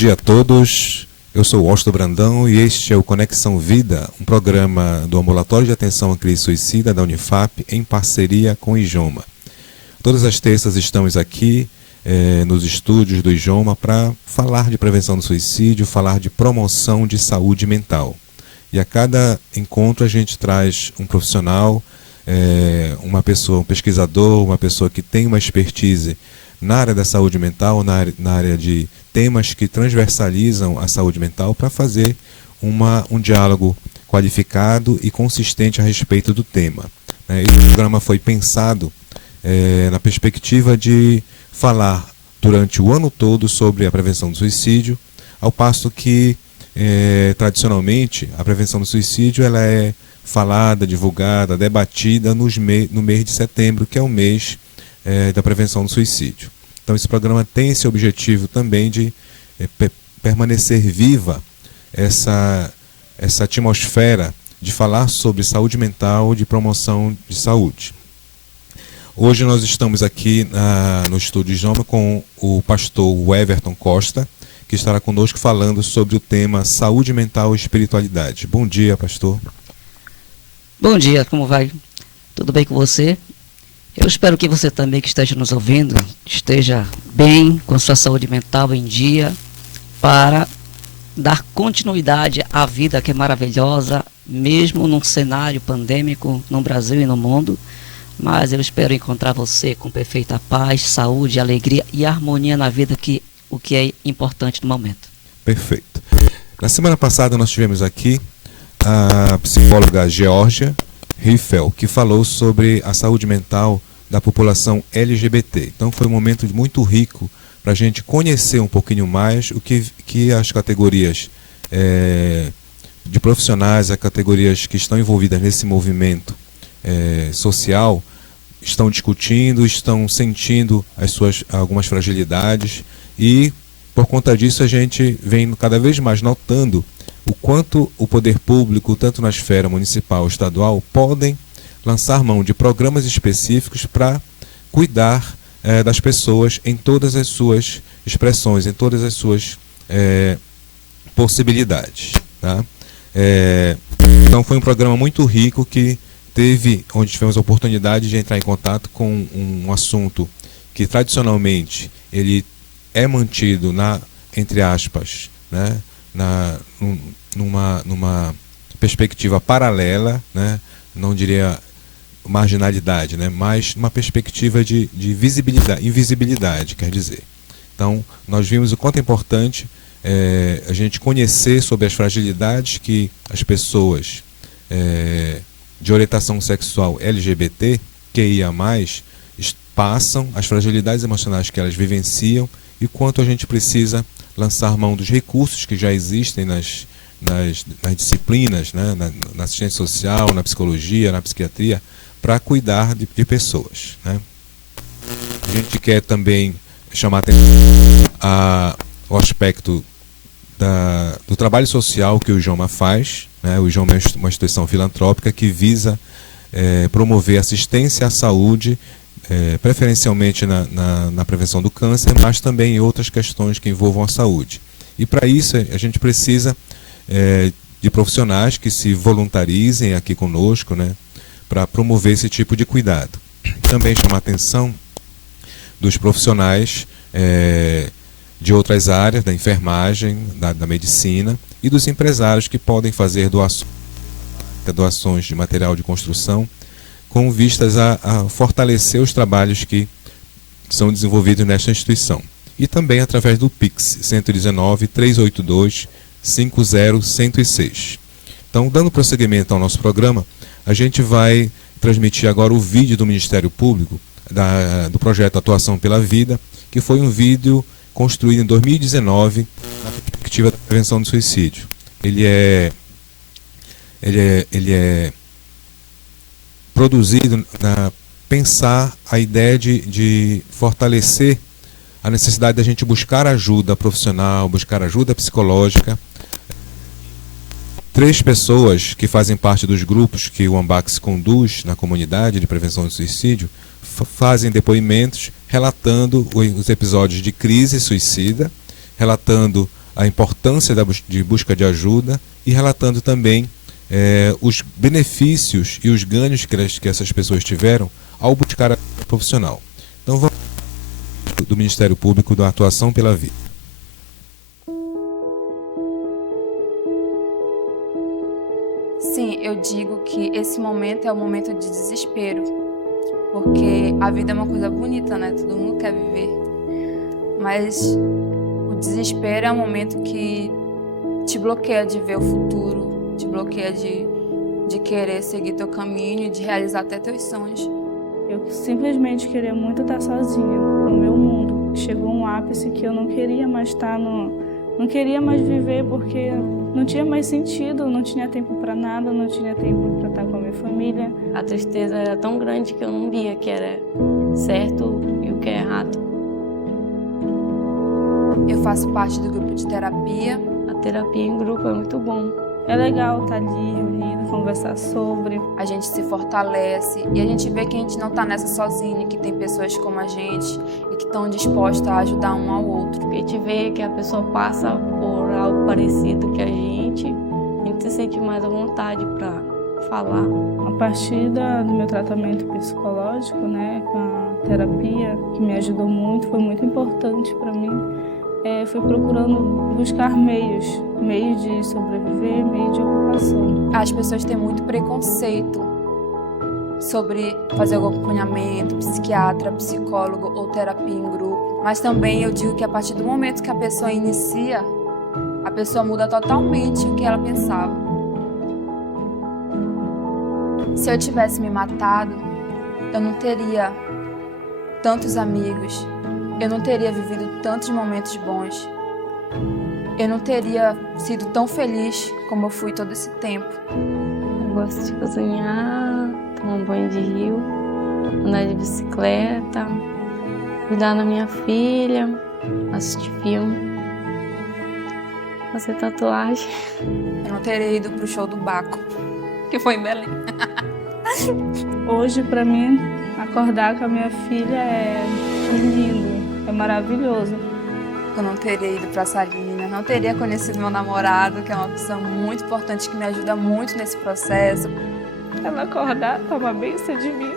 dia a todos, eu sou o Washington Brandão e este é o Conexão Vida, um programa do Ambulatório de Atenção à Crise Suicida da Unifap em parceria com o IJOMA. Todas as terças estamos aqui nos estúdios do IJOMA para falar de prevenção do suicídio, falar de promoção de saúde mental. E a cada encontro a gente traz um profissional, uma pessoa, um pesquisador, uma pessoa que tem uma expertise na área da saúde mental, na área de temas que transversalizam a saúde mental, para fazer um diálogo qualificado e consistente a respeito do tema. Esse programa foi pensado na perspectiva de falar durante o ano todo sobre a prevenção do suicídio, ao passo que, tradicionalmente, a prevenção do suicídio ela é falada, divulgada, debatida no mês de setembro, que é o mês da prevenção do suicídio. Então esse programa tem esse objetivo também de permanecer viva essa atmosfera de falar sobre saúde mental, de promoção de saúde. Hoje nós estamos aqui no estúdio IJOMA com o pastor Everton Costa, que estará conosco falando sobre o tema saúde mental e espiritualidade. Bom dia, pastor. Bom dia, como vai? Tudo bem com você? Eu espero que você também que esteja nos ouvindo esteja bem, com sua saúde mental em dia, para dar continuidade à vida que é maravilhosa, mesmo num cenário pandêmico no Brasil e no mundo. Mas eu espero encontrar você com perfeita paz, saúde, alegria e harmonia na vida, o que é importante no momento. Perfeito. Na semana passada nós tivemos aqui a psicóloga Georgia Riffel, que falou sobre a saúde mental da população LGBT. Então foi um momento muito rico para a gente conhecer um pouquinho mais o que as categorias de profissionais, as categorias que estão envolvidas nesse movimento social, estão discutindo, estão sentindo algumas fragilidades, e por conta disso a gente vem cada vez mais notando o quanto o poder público, tanto na esfera municipal, estadual, podem lançar mão de programas específicos para cuidar das pessoas em todas as suas expressões, em todas as suas possibilidades. Tá? Então foi um programa muito rico onde tivemos a oportunidade de entrar em contato com um assunto que tradicionalmente ele é mantido entre aspas, né, numa perspectiva paralela, né, não diria marginalidade, né, mas uma perspectiva de visibilidade, invisibilidade, quer dizer. Então, nós vimos o quanto é importante a gente conhecer sobre as fragilidades que as pessoas de orientação sexual LGBT, QIA+, passam, as fragilidades emocionais que elas vivenciam, e quanto a gente precisa lançar mão dos recursos que já existem nas disciplinas, né, na assistência social, na psicologia, na psiquiatria, para cuidar de pessoas. Né. A gente quer também chamar a atenção ao aspecto do trabalho social que o IJOMA faz. Né. O IJOMA é uma instituição filantrópica que visa promover assistência à saúde, preferencialmente na prevenção do câncer, mas também em outras questões que envolvam a saúde. E para isso a gente precisa de profissionais que se voluntarizem aqui conosco, né, para promover esse tipo de cuidado. Também chamar a atenção dos profissionais de outras áreas, da enfermagem, da medicina, e dos empresários que podem fazer doações de material de construção, com vistas a fortalecer os trabalhos que são desenvolvidos nesta instituição. E também através do Pix 119-382-50106. Então, dando prosseguimento ao nosso programa, a gente vai transmitir agora o vídeo do Ministério Público, do projeto Atuação pela Vida, que foi um vídeo construído em 2019 na perspectiva da prevenção do suicídio. Ele é produzido para pensar a ideia de fortalecer a necessidade da gente buscar ajuda profissional, buscar ajuda psicológica. 3 pessoas que fazem parte dos grupos que o AMBACS conduz na comunidade de prevenção do suicídio fazem depoimentos relatando os episódios de crise suicida, relatando a importância de busca de ajuda e relatando também os benefícios e os ganhos que essas pessoas tiveram ao buscar a ajuda profissional. Então vamos do Ministério Público da Atuação pela Vida. Sim, eu digo que esse momento é um momento de desespero, porque a vida é uma coisa bonita, né? Todo mundo quer viver, mas o desespero é um momento que te bloqueia de ver o futuro, te bloqueia de querer seguir teu caminho, de realizar até teus sonhos. Eu simplesmente queria muito estar sozinha no meu mundo. Chegou um ápice que eu não queria mais estar, não queria mais viver, porque não tinha mais sentido, não tinha tempo para nada, não tinha tempo para estar com a minha família. A tristeza era tão grande que eu não via que era certo e o que é errado. Eu faço parte do grupo de terapia. A terapia em grupo é muito bom. É legal estar ali reunido, conversar sobre. A gente se fortalece e a gente vê que a gente não está nessa sozinha, que tem pessoas como a gente e que estão dispostas a ajudar um ao outro. A gente vê que a pessoa passa por algo parecido que a gente se sente mais à vontade para falar. A partir do meu tratamento psicológico, né, com a terapia, que me ajudou muito, foi muito importante para mim. Fui procurando buscar meios de sobreviver, meios de ocupação. As pessoas têm muito preconceito sobre fazer algum acompanhamento, psiquiatra, psicólogo ou terapia em grupo. Mas também eu digo que a partir do momento que a pessoa inicia, a pessoa muda totalmente o que ela pensava. Se eu tivesse me matado, eu não teria tantos amigos, eu não teria vivido tantos momentos bons, eu não teria sido tão feliz como eu fui todo esse tempo. Eu gosto de cozinhar, tomar um banho de rio, andar de bicicleta, cuidar da minha filha, assistir filme, fazer tatuagem. Eu não teria ido pro show do Baco, que foi em Belém. Hoje, para mim, acordar com a minha filha é lindo, é maravilhoso. Eu não teria ido pra Salina, não teria conhecido meu namorado, que é uma pessoa muito importante, que me ajuda muito nesse processo. Ela acordar, toma bênção de mim.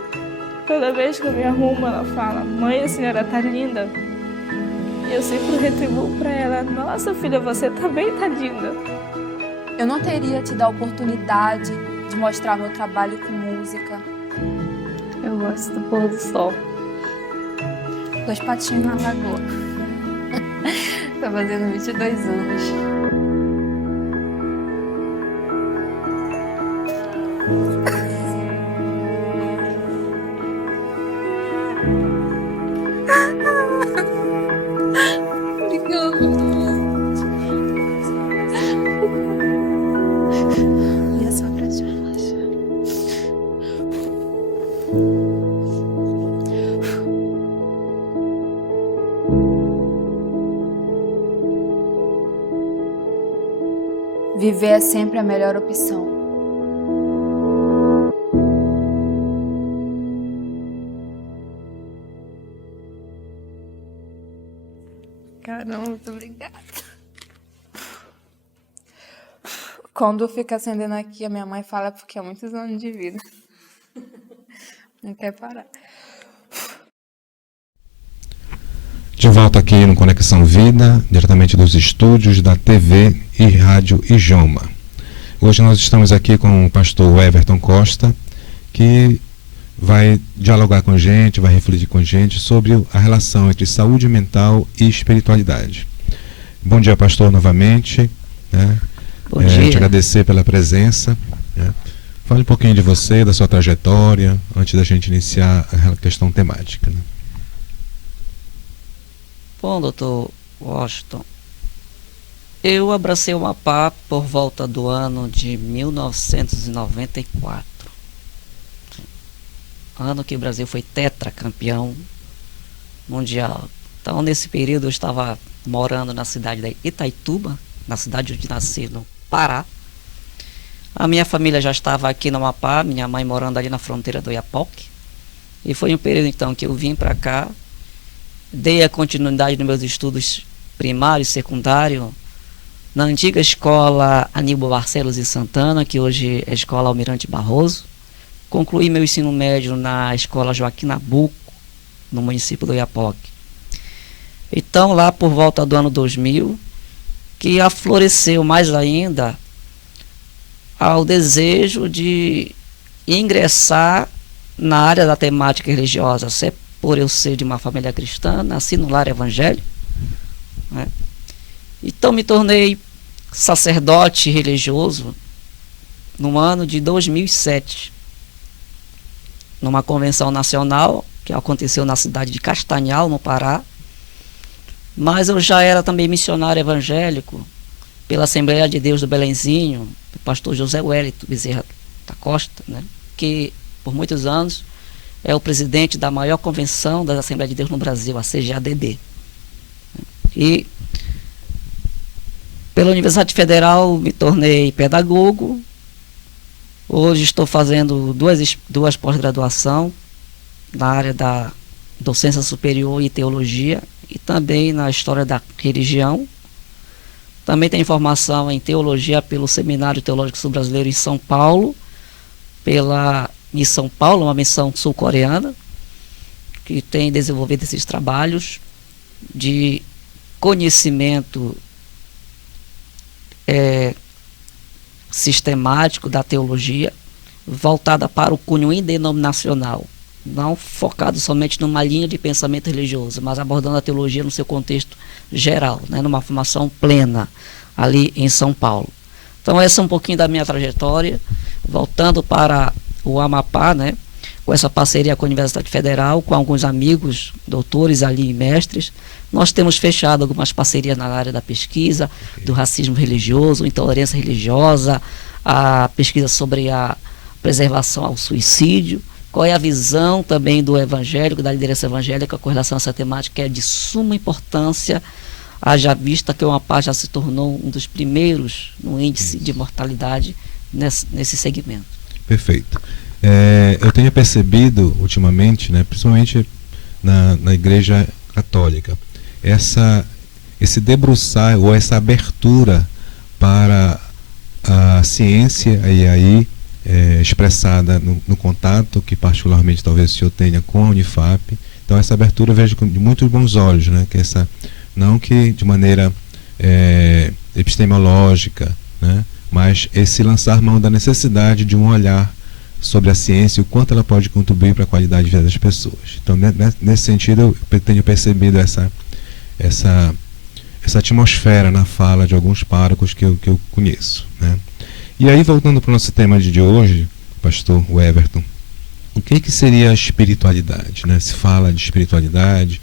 Toda vez que eu me arrumo, ela fala: mãe, a senhora tá linda. E eu sempre retribuo pra ela: nossa filha, você também tá linda. Eu não teria tido a oportunidade de mostrar meu trabalho com música. Eu gosto do pôr do sol. 2 patinhos na lagoa. Tô fazendo 22 anos. E é só pra te relaxar. Viver é sempre a melhor opção. Caramba, muito obrigada. Quando fica acendendo aqui, a minha mãe fala porque é muitos anos de vida. Não quer parar. De volta aqui no Conexão Vida, diretamente dos estúdios da TV e Rádio Ijoma. Hoje nós estamos aqui com o pastor Everton Costa, que vai dialogar com a gente, vai refletir com a gente sobre a relação entre saúde mental e espiritualidade. Bom dia, pastor, novamente. Né? Bom dia. Te agradecer pela presença. Né? Fale um pouquinho de você, da sua trajetória, antes da gente iniciar a questão temática. Né? Bom, doutor Washington, eu abracei o Amapá por volta do ano de 1994. Ano que o Brasil foi tetracampeão mundial. Então, nesse período, eu estava morando na cidade de Itaituba, na cidade onde nasci, no Pará. A minha família já estava aqui no Amapá, minha mãe morando ali na fronteira do Iapoque. E foi um período, então, que eu vim para cá. Dei a continuidade nos meus estudos primário e secundário na antiga escola Aníbal Barcelos e Santana, que hoje é a escola Almirante Barroso. Concluí meu ensino médio na escola Joaquim Nabuco, no município do Oiapoque. Então, lá por volta do ano 2000, que afloresceu mais ainda ao desejo de ingressar na área da temática religiosa, por eu ser de uma família cristã, nasci no lar evangélico, né? Então me tornei sacerdote religioso no ano de 2007, numa convenção nacional que aconteceu na cidade de Castanhal, no Pará. Mas eu já era também missionário evangélico pela Assembleia de Deus do Belenzinho, do pastor José Wellington Bezerra da Costa, né? Que por muitos anos é o presidente da maior convenção da Assembleia de Deus no Brasil, a CGADB. E pela Universidade Federal me tornei pedagogo. Hoje estou fazendo duas pós-graduação na área da docência superior e teologia e também na história da religião. Também tenho formação em teologia pelo Seminário Teológico Sul-Brasileiro em São Paulo, pela Missão Paulo, uma missão sul-coreana, que tem desenvolvido esses trabalhos de conhecimento sistemático da teologia, voltada para o cunho indenominacional, não focado somente numa linha de pensamento religioso, mas abordando a teologia no seu contexto geral, né, numa formação plena ali em São Paulo. Então essa é um pouquinho da minha trajetória, voltando para o Amapá, né, com essa parceria com a Universidade Federal, com alguns amigos, doutores ali e mestres. Nós temos fechado algumas parcerias na área da pesquisa, do racismo religioso, intolerância religiosa, a pesquisa sobre a preservação ao suicídio. Qual é a visão também do evangélico, da liderança evangélica com relação a essa temática, que é de suma importância, haja vista que o Amapá já se tornou um dos primeiros no índice de mortalidade nesse segmento. Perfeito. Eu tenho percebido ultimamente, né, principalmente na Igreja Católica, esse debruçar ou essa abertura para a ciência e aí expressada no contato que particularmente talvez o senhor tenha com a Unifap. Então essa abertura eu vejo de muito bons olhos, né, que não que de maneira epistemológica, né, mas esse lançar mão da necessidade de um olhar sobre a ciência e o quanto ela pode contribuir para a qualidade de vida das pessoas. Então, nesse sentido, eu tenho percebido essa atmosfera na fala de alguns párocos que eu conheço, né? E aí, voltando para o nosso tema de hoje, pastor Everton, o que seria a espiritualidade, né? Se fala de espiritualidade,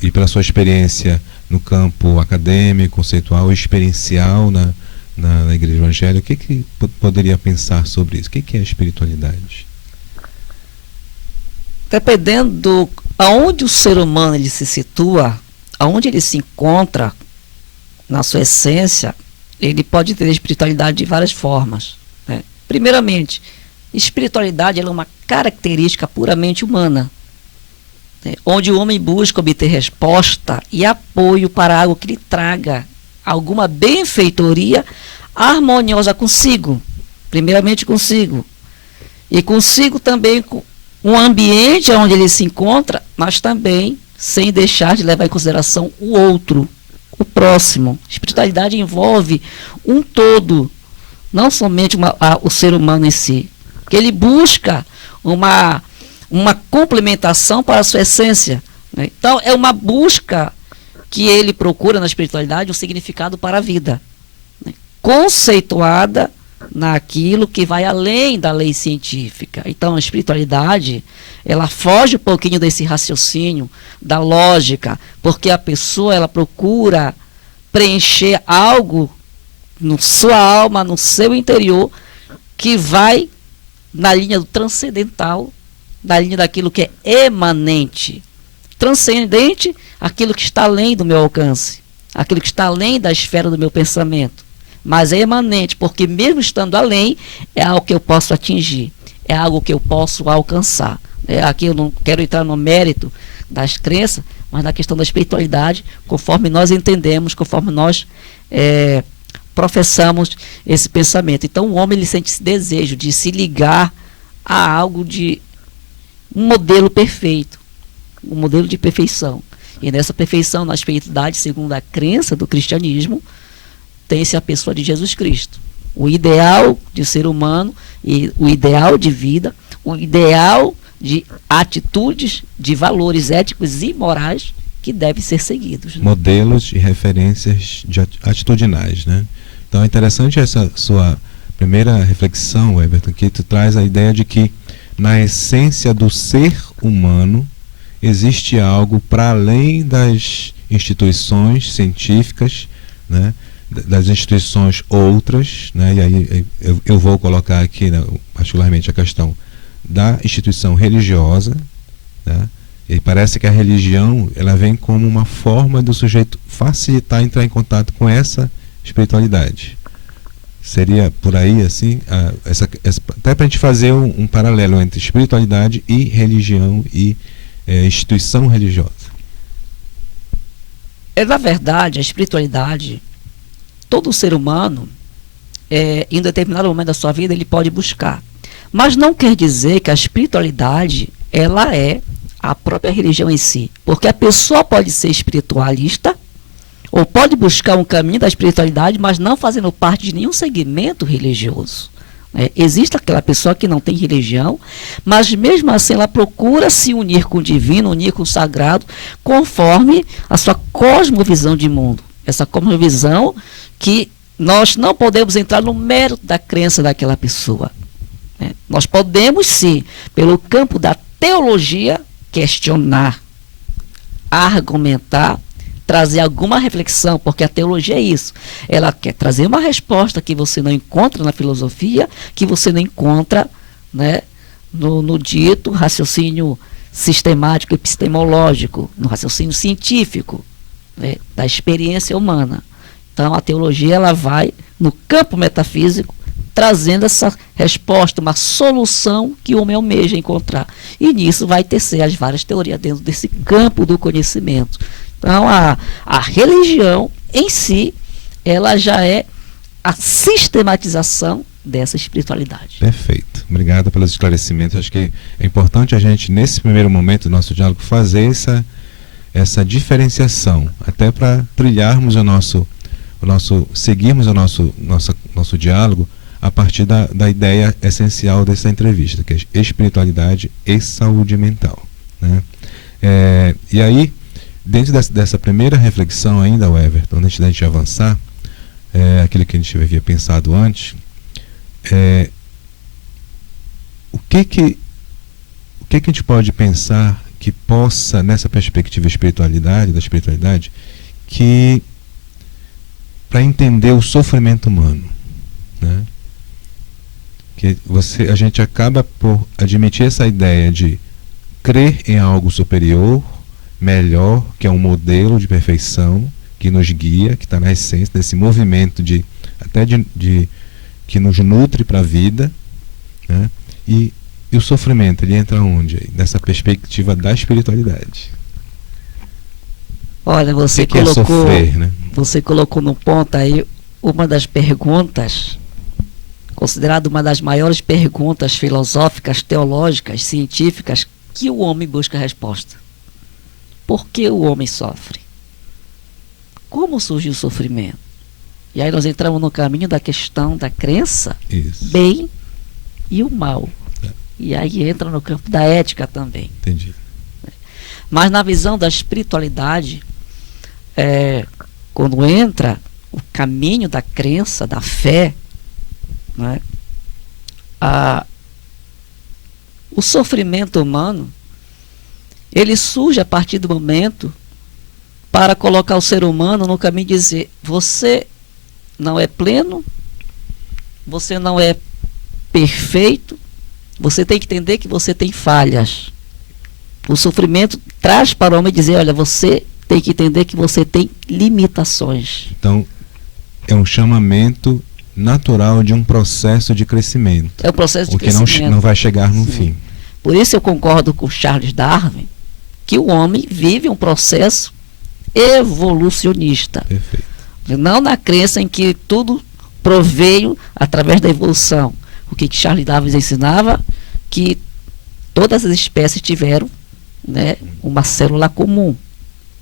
e pela sua experiência no campo acadêmico, conceitual e experiencial na Igreja Evangélica, o que poderia pensar sobre isso? O que é a espiritualidade? Dependendo aonde o ser humano ele se situa, aonde ele se encontra na sua essência, ele pode ter espiritualidade de várias formas, né? Primeiramente, espiritualidade ela é uma característica puramente humana, né? Onde o homem busca obter resposta e apoio para algo que lhe traga alguma benfeitoria harmoniosa consigo, primeiramente consigo, e consigo também com um ambiente onde ele se encontra, mas também sem deixar de levar em consideração o outro, o próximo. Espiritualidade envolve um todo, não somente o ser humano em si, que ele busca uma complementação para a sua essência, né? Então é uma busca que ele procura na espiritualidade um significado para a vida, né, conceituada naquilo que vai além da lei científica. Então a espiritualidade, ela foge um pouquinho desse raciocínio, da lógica, porque a pessoa ela procura preencher algo na sua alma, no seu interior, que vai na linha do transcendental, na linha daquilo que é emanente. Transcendente, aquilo que está além do meu alcance, aquilo que está além da esfera do meu pensamento, mas é emanente, porque mesmo estando além, é algo que eu posso atingir, é algo que eu posso alcançar. Aqui eu não quero entrar no mérito das crenças, mas na questão da espiritualidade, conforme nós entendemos, conforme nós professamos esse pensamento. Então o homem ele sente esse desejo de se ligar a algo de um modelo perfeito, um modelo de perfeição. E nessa perfeição, na espiritualidade, segundo a crença do cristianismo, tem-se a pessoa de Jesus Cristo. O ideal de ser humano, e o ideal de vida, o ideal de atitudes, de valores éticos e morais que devem ser seguidos. Né? Modelos e referências atitudinais, né? Então é interessante essa sua primeira reflexão, Everton, que tu traz a ideia de que na essência do ser humano existe algo para além das instituições científicas, né? Das instituições outras, né? E aí eu vou colocar aqui, né, particularmente a questão da instituição religiosa, né? E parece que a religião ela vem como uma forma do sujeito facilitar entrar em contato com essa espiritualidade. Seria por aí assim, até para a gente fazer um paralelo entre espiritualidade e religião e instituição religiosa. Na verdade, a espiritualidade, todo ser humano, em determinado momento da sua vida, ele pode buscar. Mas não quer dizer que a espiritualidade, ela é a própria religião em si. Porque a pessoa pode ser espiritualista, ou pode buscar um caminho da espiritualidade, mas não fazendo parte de nenhum segmento religioso. Existe aquela pessoa que não tem religião, mas mesmo assim ela procura se unir com o divino, unir com o sagrado, conforme a sua cosmovisão de mundo. Essa cosmovisão que nós não podemos entrar no mérito da crença daquela pessoa. Nós podemos sim, pelo campo da teologia, questionar, argumentar, trazer alguma reflexão, porque a teologia é isso. Ela quer trazer uma resposta que você não encontra na filosofia, que você não encontra, né, no dito raciocínio sistemático, epistemológico, no raciocínio científico, né, da experiência humana. Então a teologia ela vai no campo metafísico, trazendo essa resposta, uma solução que o homem almeja encontrar. E nisso vai tecer as várias teorias dentro desse campo do conhecimento. Então, a religião em si, ela já é a sistematização dessa espiritualidade. Perfeito. Obrigado pelos esclarecimentos. Acho que é importante a gente, nesse primeiro momento do nosso diálogo, fazer essa diferenciação, até para trilharmos seguirmos o nosso diálogo a partir da ideia essencial dessa entrevista, que é espiritualidade e saúde mental, né? E aí, dentro dessa primeira reflexão ainda, Everton, antes da gente avançar, aquilo que a gente havia pensado antes, o que a gente pode pensar que possa, nessa perspectiva da espiritualidade, que para entender o sofrimento humano, né? Que a gente acaba por admitir essa ideia de crer em algo superior, melhor, que é um modelo de perfeição que nos guia, que está na essência desse movimento que nos nutre para a vida, né? E o sofrimento, ele entra onde? Nessa perspectiva da espiritualidade. Olha, você colocou, é sofrer, né? Você colocou no ponto aí uma das perguntas, considerada uma das maiores perguntas filosóficas, teológicas, científicas, que o homem busca resposta. Por que o homem sofre? Como surgiu o sofrimento? E aí nós entramos no caminho da questão da crença, bem e o mal. E aí entra no campo da ética também. Entendi. Mas na visão da espiritualidade, quando entra o caminho da crença, da fé, né, o sofrimento humano, ele surge a partir do momento para colocar o ser humano no caminho de dizer: você não é pleno, você não é perfeito, você tem que entender que você tem falhas. O sofrimento traz para o homem dizer: olha, você tem que entender que você tem limitações. Então, é um chamamento natural de um processo de crescimento. É um processo de crescimento. O que não vai chegar no fim. Por isso eu concordo com Charles Darwin, que o homem vive um processo evolucionista. Perfeito. Não na crença em que tudo proveio através da evolução. O que Charles Darwin ensinava, que todas as espécies tiveram, né, uma célula comum,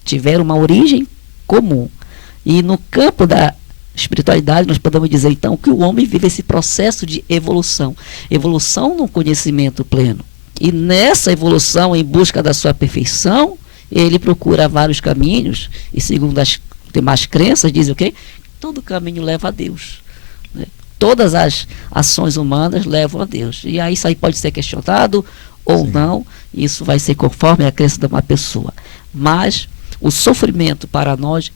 tiveram uma origem comum. E no campo da espiritualidade, nós podemos dizer, então, que o homem vive esse processo de evolução. Evolução no conhecimento pleno. E nessa evolução, em busca da sua perfeição, ele procura vários caminhos, e segundo as demais crenças, diz o quê? Todo caminho leva a Deus. Né? Todas as ações humanas levam a Deus. E aí isso aí pode ser questionado ou Sim. não, isso vai ser conforme a crença de uma pessoa. Mas o sofrimento para nós,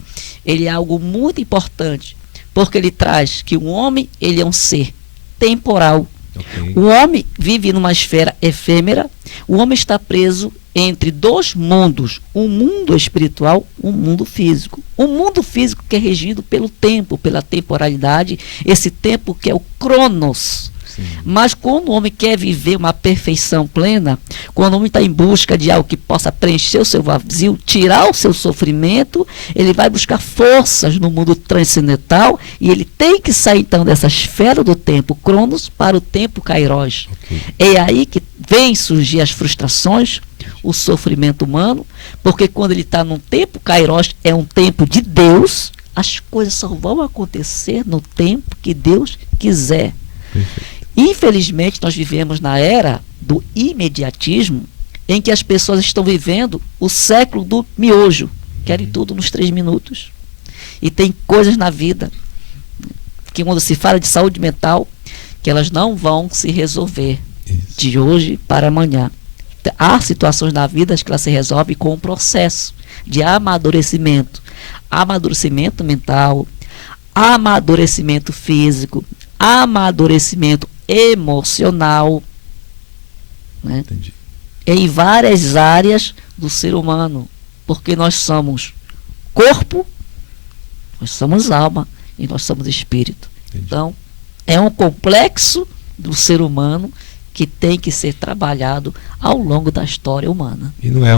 ele é algo muito importante, porque ele traz que o homem, ele é um ser temporal. Ok. O homem vive numa esfera efêmera, o homem está preso entre dois mundos, um mundo espiritual, um mundo físico. Um mundo físico que é regido pelo tempo, pela temporalidade, esse tempo que é o Cronos. Sim. Mas quando o homem quer viver uma perfeição plena, quando o homem está em busca de algo que possa preencher o seu vazio, tirar o seu sofrimento, ele vai buscar forças no mundo transcendental e ele tem que sair então dessa esfera do tempo Cronos para o tempo Kairos. Ok. É aí que vem surgir as frustrações, o sofrimento humano, porque quando ele está num tempo Kairos, é um tempo de Deus, as coisas só vão acontecer no tempo que Deus quiser. Perfeito. Infelizmente, nós vivemos na era do imediatismo, em que as pessoas estão vivendo o século do miojo, querem tudo nos 3 minutos. E tem coisas na vida que, quando se fala de saúde mental, que elas não vão se resolver Isso. de hoje para amanhã. Há situações na vida que elas se resolvem com um processo de amadurecimento. Amadurecimento mental, amadurecimento físico, amadurecimento emocional, né? Entendi. Em várias áreas do ser humano, porque nós somos corpo, nós somos alma e nós somos espírito. Entendi. Então, é um complexo do ser humano que tem que ser trabalhado ao longo da história humana. E não é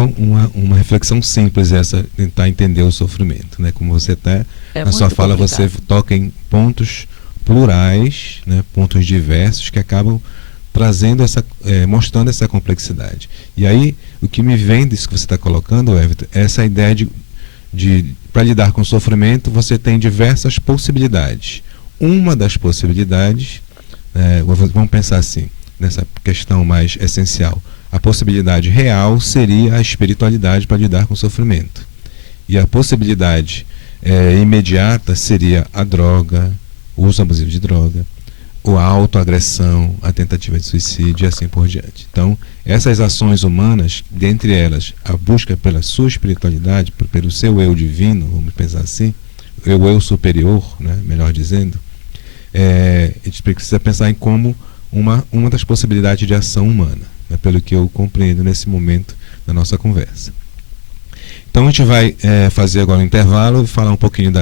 uma reflexão simples essa, tentar entender o sofrimento, né? Como você até, É na sua muito fala, complicado. você toca em pontos plurais, né? Pontos diversos que acabam trazendo mostrando essa complexidade. E aí, o que me vem disso que você está colocando, Everton, é essa ideia de para lidar com o sofrimento, você tem diversas possibilidades. Uma das possibilidades, vamos pensar assim, nessa questão mais essencial, a possibilidade real seria a espiritualidade para lidar com o sofrimento. E a possibilidade imediata seria a droga, o uso abusivo de droga, ou a autoagressão, a tentativa de suicídio e assim por diante. Então, essas ações humanas, dentre elas, a busca pela sua espiritualidade, pelo seu eu divino, vamos pensar assim, o eu superior, né, melhor dizendo, a gente precisa pensar em como uma das possibilidades de ação humana, né, pelo que eu compreendo nesse momento da nossa conversa. Então a gente vai fazer agora um intervalo e falar um pouquinho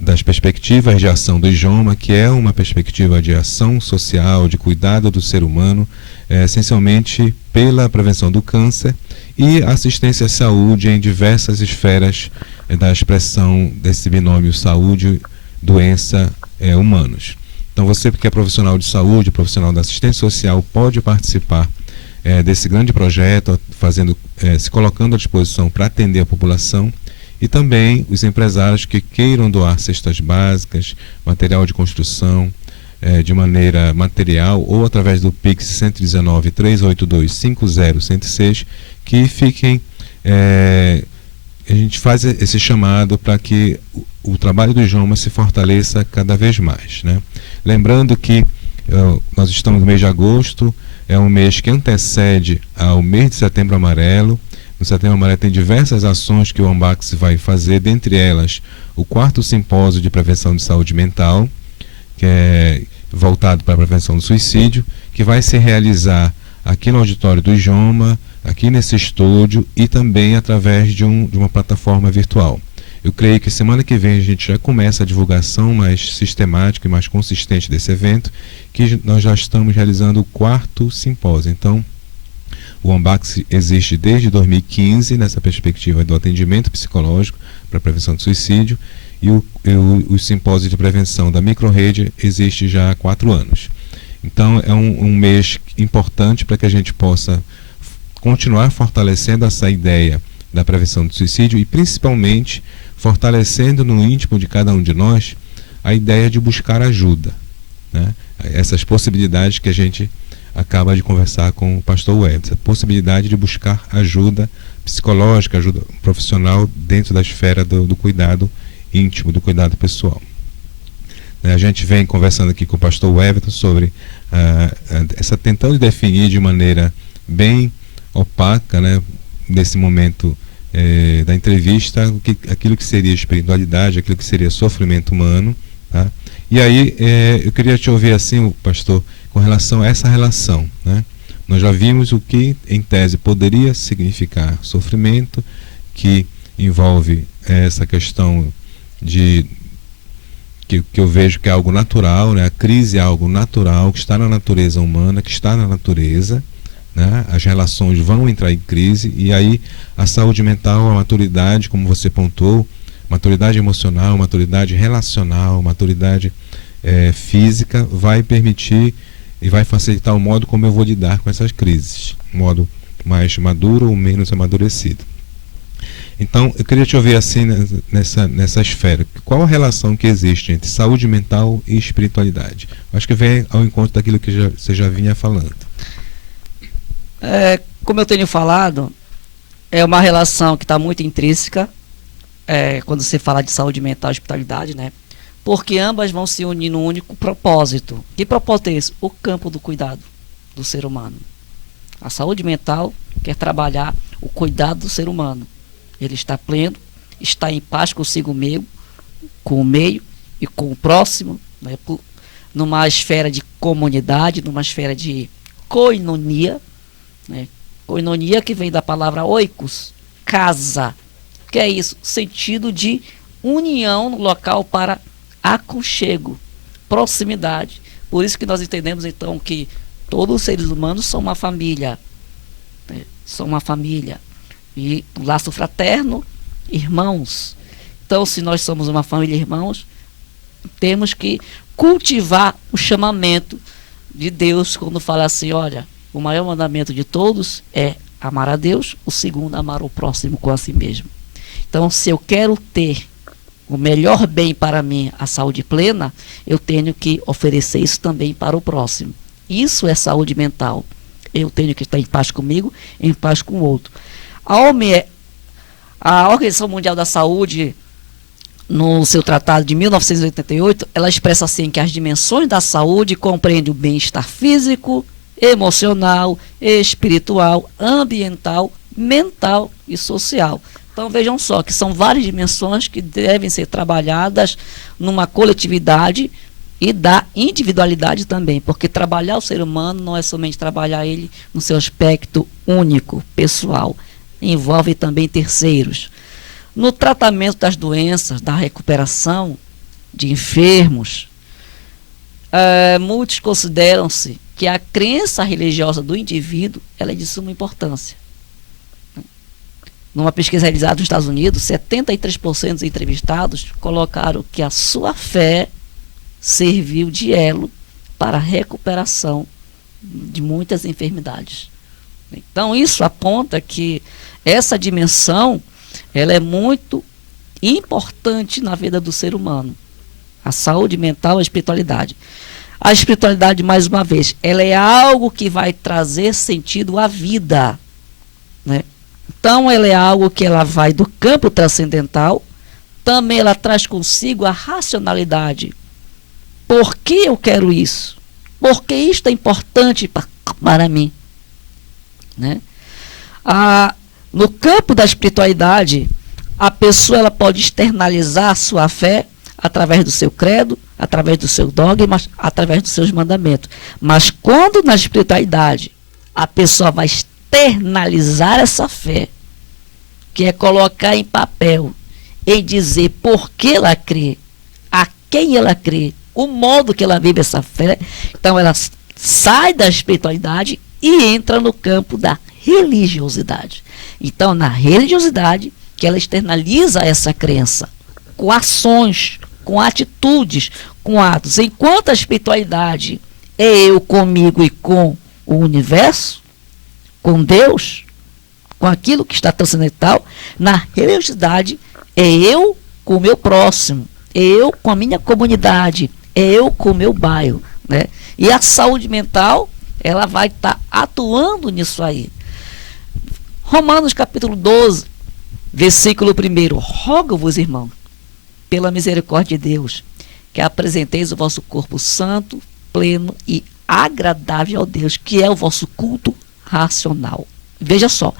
das perspectivas de ação do IJOMA, que é uma perspectiva de ação social, de cuidado do ser humano, essencialmente pela prevenção do câncer e assistência à saúde em diversas esferas da expressão desse binômio saúde-doença humanos. Então você que é profissional de saúde, profissional da assistência social, pode participar desse grande projeto, se colocando à disposição para atender a população, e também os empresários que queiram doar cestas básicas, material de construção, de maneira material, ou através do Pix 119 382 50106, que fiquem... a gente faz esse chamado para que o trabalho do IJOMA se fortaleça cada vez mais, né? Lembrando que nós estamos no mês de agosto, é um mês que antecede ao mês de Setembro Amarelo. No Setembro Amarelo tem diversas ações que o AMBACS vai fazer, dentre elas o 4º Simpósio de Prevenção de Saúde Mental, que é voltado para a prevenção do suicídio, que vai se realizar aqui no auditório do IJOMA, aqui nesse estúdio e também através de uma plataforma virtual. Eu creio que semana que vem a gente já começa a divulgação mais sistemática e mais consistente desse evento, que nós já estamos realizando o 4º simpósio. Então, O Wombax existe desde 2015 nessa perspectiva do atendimento psicológico para a prevenção do suicídio, e o simpósio de prevenção da microrrede existe já há 4 anos. Então é um mês importante para que a gente possa continuar fortalecendo essa ideia da prevenção do suicídio e principalmente fortalecendo no íntimo de cada um de nós a ideia de buscar ajuda, né? Essas possibilidades que a gente acaba de conversar com o pastor Webster, a possibilidade de buscar ajuda psicológica, ajuda profissional dentro da esfera do cuidado íntimo, do cuidado pessoal. A gente vem conversando aqui com o pastor Webster sobre tentando definir de maneira bem opaca, né, nesse momento da entrevista, aquilo que seria espiritualidade, aquilo que seria sofrimento humano, tá? E aí eu queria te ouvir assim, pastor, com relação a essa relação, né? Nós já vimos o que em tese poderia significar sofrimento, que envolve essa questão de que eu vejo que é algo natural, né? A crise é algo natural, que está na natureza humana, que está na natureza, né? As relações vão entrar em crise, e aí a saúde mental, a maturidade, como você pontuou, maturidade emocional, maturidade relacional, maturidade física, vai permitir e vai facilitar o modo como eu vou lidar com essas crises, um modo mais maduro ou menos amadurecido. Então, eu queria te ouvir assim nessa esfera. Qual a relação que existe entre saúde mental e espiritualidade? Acho que vem ao encontro daquilo que você já vinha falando. Como eu tenho falado, é uma relação que está muito intrínseca quando você fala de saúde mental e espiritualidade, né? Porque ambas vão se unir num único propósito. Que propósito é esse? O campo do cuidado do ser humano. A saúde mental quer trabalhar o cuidado do ser humano. Ele está pleno, está em paz consigo mesmo, com o meio e com o próximo, né? Numa esfera de comunidade, numa esfera de koinonia, né? Koinonia que vem da palavra oikos, casa. Que é isso? Sentido de união no local para aconchego, proximidade. Por isso que nós entendemos então que todos os seres humanos são uma família, né? São uma família. E um laço fraterno, irmãos. Então, se nós somos uma família irmãos, temos que cultivar o chamamento de Deus quando fala assim, olha, o maior mandamento de todos é amar a Deus, o segundo, amar o próximo com a si mesmo. Então, se eu quero ter o melhor bem para mim, a saúde plena, eu tenho que oferecer isso também para o próximo. Isso é saúde mental. Eu tenho que estar em paz comigo, em paz com o outro. A Organização Mundial da Saúde, no seu tratado de 1988, ela expressa assim que as dimensões da saúde compreendem o bem-estar físico, emocional, espiritual, ambiental, mental e social. Então vejam só que são várias dimensões que devem ser trabalhadas numa coletividade e da individualidade também, porque trabalhar o ser humano não é somente trabalhar ele no seu aspecto único, pessoal, envolve também terceiros. No tratamento das doenças, da recuperação de enfermos, muitos consideram-se que a crença religiosa do indivíduo ela é de suma importância. Numa pesquisa realizada nos Estados Unidos, 73% dos entrevistados colocaram que a sua fé serviu de elo para a recuperação de muitas enfermidades. Então, isso aponta que essa dimensão ela é muito importante na vida do ser humano. A saúde mental e a espiritualidade. A espiritualidade, mais uma vez, ela é algo que vai trazer sentido à vida, né? Então, ela é algo que ela vai do campo transcendental, também ela traz consigo a racionalidade. Por que eu quero isso? Por que isto é importante para mim? Né? No campo da espiritualidade, a pessoa ela pode externalizar a sua fé através do seu credo, através do seu dogma, através dos seus mandamentos. Mas quando na espiritualidade a pessoa vai externalizar essa fé, que é colocar em papel e dizer por que ela crê, a quem ela crê, o modo que ela vive essa fé, então ela sai da espiritualidade e entra no campo da religiosidade. Então, na religiosidade, que ela externaliza essa crença com ações, com atitudes, com atos. Enquanto a espiritualidade é eu comigo e com o universo, com Deus, com aquilo que está transcendental, na religiosidade é eu com o meu próximo, é eu com a minha comunidade, é eu com o meu bairro, né? E a saúde mental, ela vai estar atuando nisso aí. Romanos capítulo 12, versículo 1: rogo-vos, irmão, pela misericórdia de Deus, que apresenteis o vosso corpo santo, pleno e agradável ao Deus, que é o vosso culto racional. Veja só.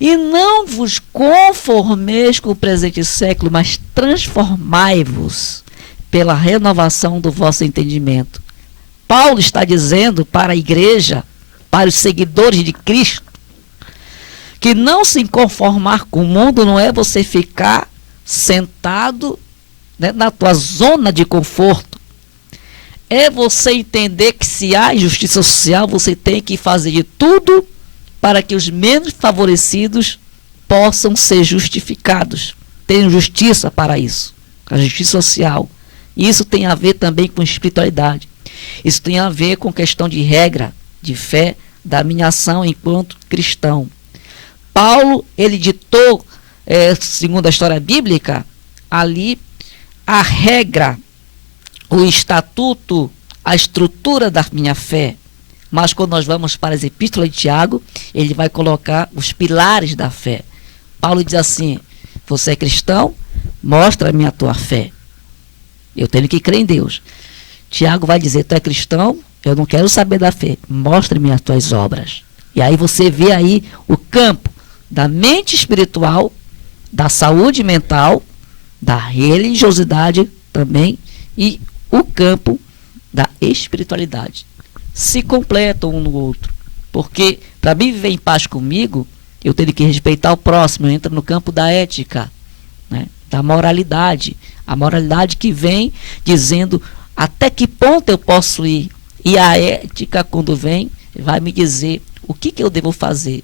E não vos conformeis com o presente século, mas transformai-vos pela renovação do vosso entendimento. Paulo está dizendo para a igreja, para os seguidores de Cristo, que não se conformar com o mundo não é você ficar sentado, né, na tua zona de conforto. É você entender que se há injustiça social, você tem que fazer de tudo para que os menos favorecidos possam ser justificados. Tem justiça para isso, a justiça social. E isso tem a ver também com espiritualidade. Isso tem a ver com questão de regra, de fé, da minha ação enquanto cristão. Paulo, ele ditou, segundo a história bíblica, ali a regra, o estatuto, a estrutura da minha fé. Mas quando nós vamos para as epístolas de Tiago, ele vai colocar os pilares da fé. Paulo diz assim: você é cristão? Mostra-me a tua fé. Eu tenho que crer em Deus. Tiago vai dizer: tu é cristão? Eu não quero saber da fé. Mostre-me as tuas obras. E aí você vê aí o campo da mente espiritual, da saúde mental, da religiosidade também, e o campo da espiritualidade. Se completam um no outro. Porque para mim viver em paz comigo, eu tenho que respeitar o próximo. Entra no campo da ética, né? Da moralidade. A moralidade que vem dizendo até que ponto eu posso ir. E a ética, quando vem, vai me dizer o que eu devo fazer.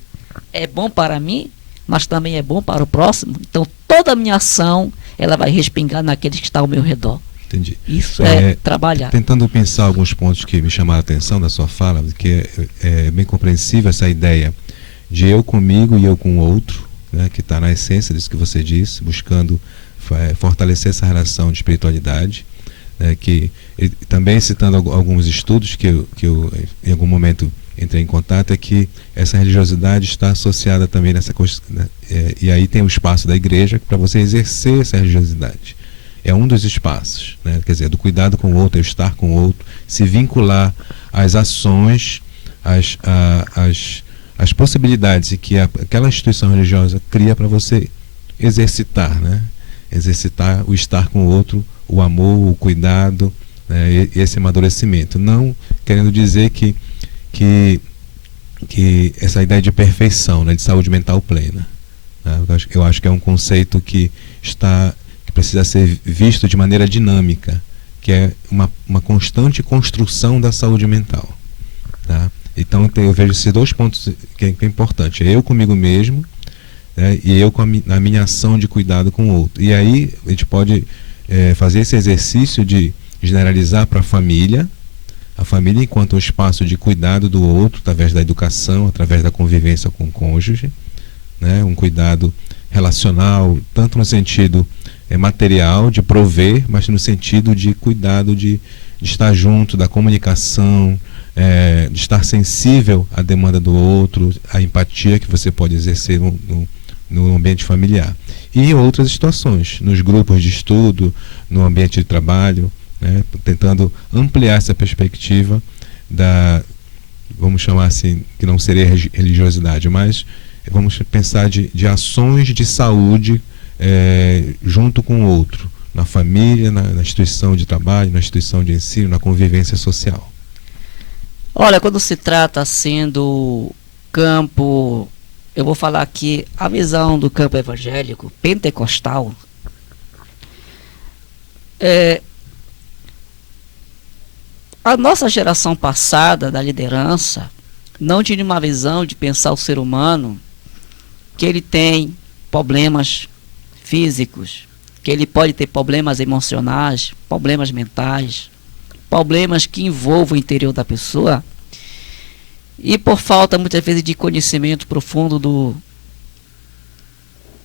É bom para mim, mas também é bom para o próximo. Então toda a minha ação, ela vai respingar naqueles que estão ao meu redor. Entendi. Isso é trabalhar. Tentando pensar alguns pontos que me chamaram a atenção da sua fala, que é bem compreensível essa ideia de eu comigo e eu com o outro, né, que está na essência disso que você disse, buscando fortalecer essa relação de espiritualidade, né, que também citando alguns estudos que eu em algum momento entrei em contato, é que essa religiosidade está associada também nessa coisa, né, e aí tem o espaço da igreja para você exercer essa religiosidade. É um dos espaços, né? Quer dizer, do cuidado com o outro, é o estar com o outro, se vincular às ações, às possibilidades que aquela instituição religiosa cria para você exercitar, né? Exercitar o estar com o outro, o amor, o cuidado, né? Esse amadurecimento. Não querendo dizer que essa ideia de perfeição, né? De saúde mental plena, né? Eu acho que é um conceito que precisa ser visto de maneira dinâmica, que é uma constante construção da saúde mental, tá? Então eu vejo esses dois pontos que é importante: eu comigo mesmo, né, e eu com a minha ação de cuidado com o outro. E aí a gente pode fazer esse exercício de generalizar para a família enquanto um espaço de cuidado do outro, através da educação, através da convivência com o cônjuge, né, um cuidado relacional, tanto no sentido material, de prover, mas no sentido de cuidado, de estar junto, da comunicação, de estar sensível à demanda do outro, à empatia que você pode exercer no ambiente familiar. E em outras situações, nos grupos de estudo, no ambiente de trabalho, né, tentando ampliar essa perspectiva vamos chamar assim, que não seria religiosidade, mas vamos pensar de ações de saúde junto com o outro, na família, na instituição de trabalho, na instituição de ensino, na convivência social. Olha, quando se trata assim do campo, eu vou falar aqui, a visão do campo evangélico, pentecostal, a nossa geração passada da liderança, não tinha uma visão de pensar o ser humano que ele tem problemas físicos, que ele pode ter problemas emocionais, problemas mentais, problemas que envolvam o interior da pessoa, e por falta muitas vezes de conhecimento profundo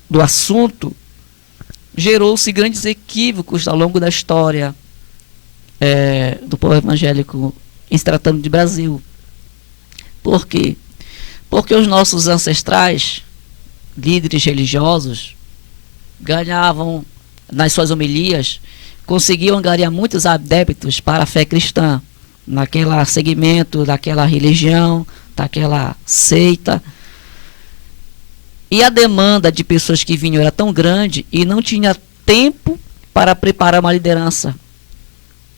do assunto, gerou-se grandes equívocos ao longo da história do povo evangélico em se tratando de Brasil. Por quê? Porque os nossos ancestrais, líderes religiosos, ganhavam, nas suas homilias, conseguiam angariar muitos adeptos para a fé cristã, naquele segmento, daquela religião, daquela seita. E a demanda de pessoas que vinham era tão grande e não tinha tempo para preparar uma liderança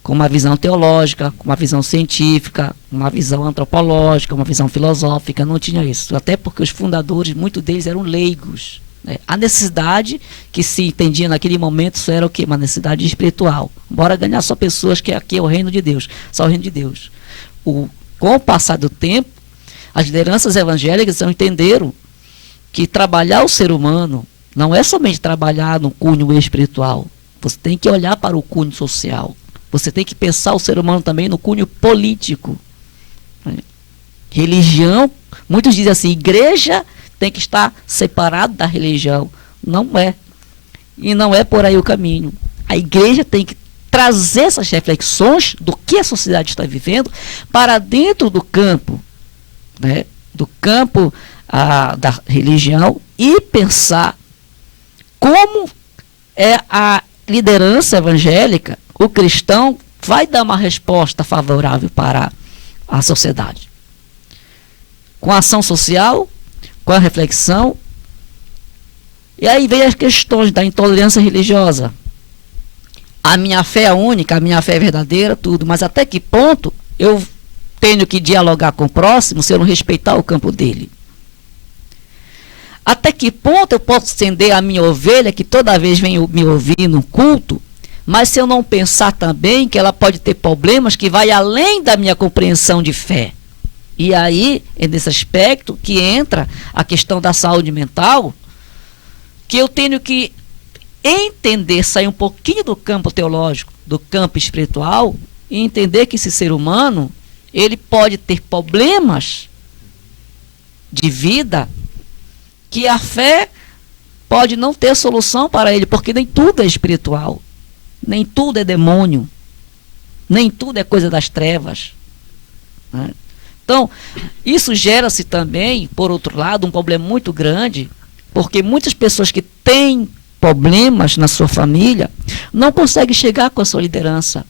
com uma visão teológica, com uma visão científica, uma visão antropológica, uma visão filosófica. Não tinha isso, até porque os fundadores, muitos deles eram leigos, né? A necessidade que se entendia naquele momento, isso era o quê? Uma necessidade espiritual. Bora ganhar só pessoas que aqui é o reino de Deus, só o reino de Deus. Com o passar do tempo, as lideranças evangélicas entenderam que trabalhar o ser humano não é somente trabalhar no cunho espiritual. Você tem que olhar para o cunho social. Você tem que pensar o ser humano também no cunho político. Religião, muitos dizem assim, igreja tem que estar separado da religião. Não é. E não é por aí o caminho. A igreja tem que trazer essas reflexões do que a sociedade está vivendo para dentro do campo, né? Do campo da religião, e pensar como é a liderança evangélica, o cristão vai dar uma resposta favorável para a sociedade. Com a ação social, com a reflexão. E aí vem as questões da intolerância religiosa. A minha fé é única, a minha fé é verdadeira, tudo, mas até que ponto eu tenho que dialogar com o próximo se eu não respeitar o campo dele? Até que ponto eu posso estender a minha ovelha, que toda vez vem me ouvir no culto, mas se eu não pensar também que ela pode ter problemas que vai além da minha compreensão de fé? E aí, é nesse aspecto que entra a questão da saúde mental, que eu tenho que entender, sair um pouquinho do campo teológico, do campo espiritual, e entender que esse ser humano, ele pode ter problemas de vida que a fé pode não ter solução para ele, porque nem tudo é espiritual, nem tudo é demônio, nem tudo é coisa das trevas, né? Então, isso gera-se também, por outro lado, um problema muito grande, porque muitas pessoas que têm problemas na sua família não conseguem chegar com a sua liderança,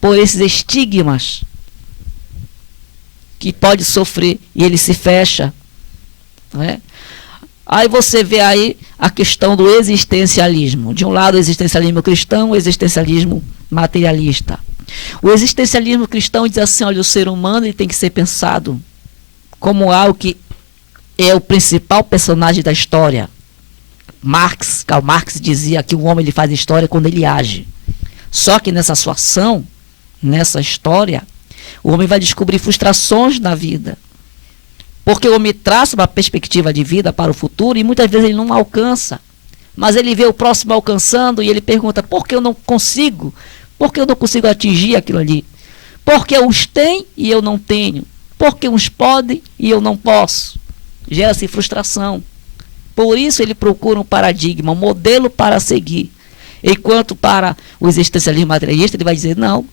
por esses estigmas que pode sofrer, e ele se fecha, né? Aí você vê aí a questão do existencialismo. De um lado, o existencialismo cristão, o existencialismo materialista. O existencialismo cristão diz assim, olha, o ser humano ele tem que ser pensado como algo que é o principal personagem da história. Karl Marx dizia que o homem ele faz história quando ele age. Só que nessa sua ação, nessa história, o homem vai descobrir frustrações na vida. Porque o homem traça uma perspectiva de vida para o futuro e muitas vezes ele não alcança. Mas ele vê o próximo alcançando e ele pergunta, por que eu não consigo? Por que eu não consigo atingir aquilo ali? Porque uns têm e eu não tenho. Porque uns podem e eu não posso. Gera-se frustração. Por isso ele procura um paradigma, um modelo para seguir. Enquanto para o existencialismo materialista ele vai dizer, não,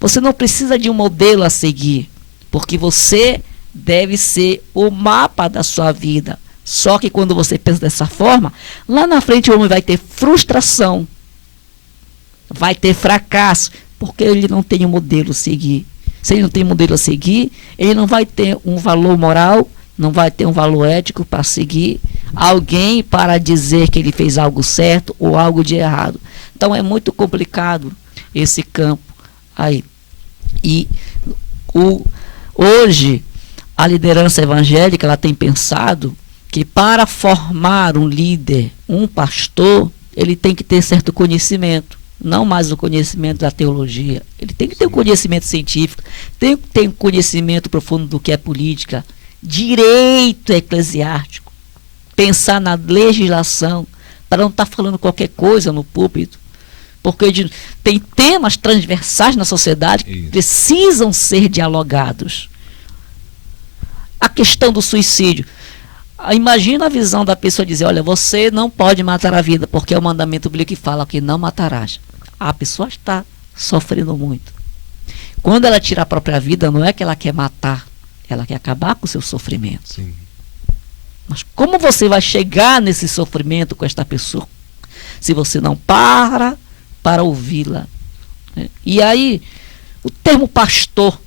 você não precisa de um modelo a seguir, porque você deve ser o mapa da sua vida. Só que quando você pensa dessa forma, lá na frente o homem vai ter frustração, vai ter fracasso, porque ele não tem um modelo a seguir. Se ele não tem um modelo a seguir, ele não vai ter um valor moral, não vai ter um valor ético para seguir alguém para dizer que ele fez algo certo ou algo de errado. Então é muito complicado esse campo aí. E hoje a liderança evangélica ela tem pensado que para formar um líder, um pastor, ele tem que ter certo conhecimento. Não mais o conhecimento da teologia. Ele tem que ter um conhecimento científico, tem que ter um conhecimento profundo do que é política, direito eclesiástico, pensar na legislação, para não estar falando qualquer coisa no púlpito, porque tem temas transversais na sociedade que precisam ser dialogados. A questão do suicídio. Imagina a visão da pessoa dizer, olha, você não pode matar a vida, porque é o mandamento bíblico que fala que não matarás. A pessoa está sofrendo muito. Quando ela tira a própria vida, não é que ela quer matar, ela quer acabar com o seu sofrimento. Sim. Mas como você vai chegar nesse sofrimento com esta pessoa, se você não para ouvi-la? E aí, o termo pastor,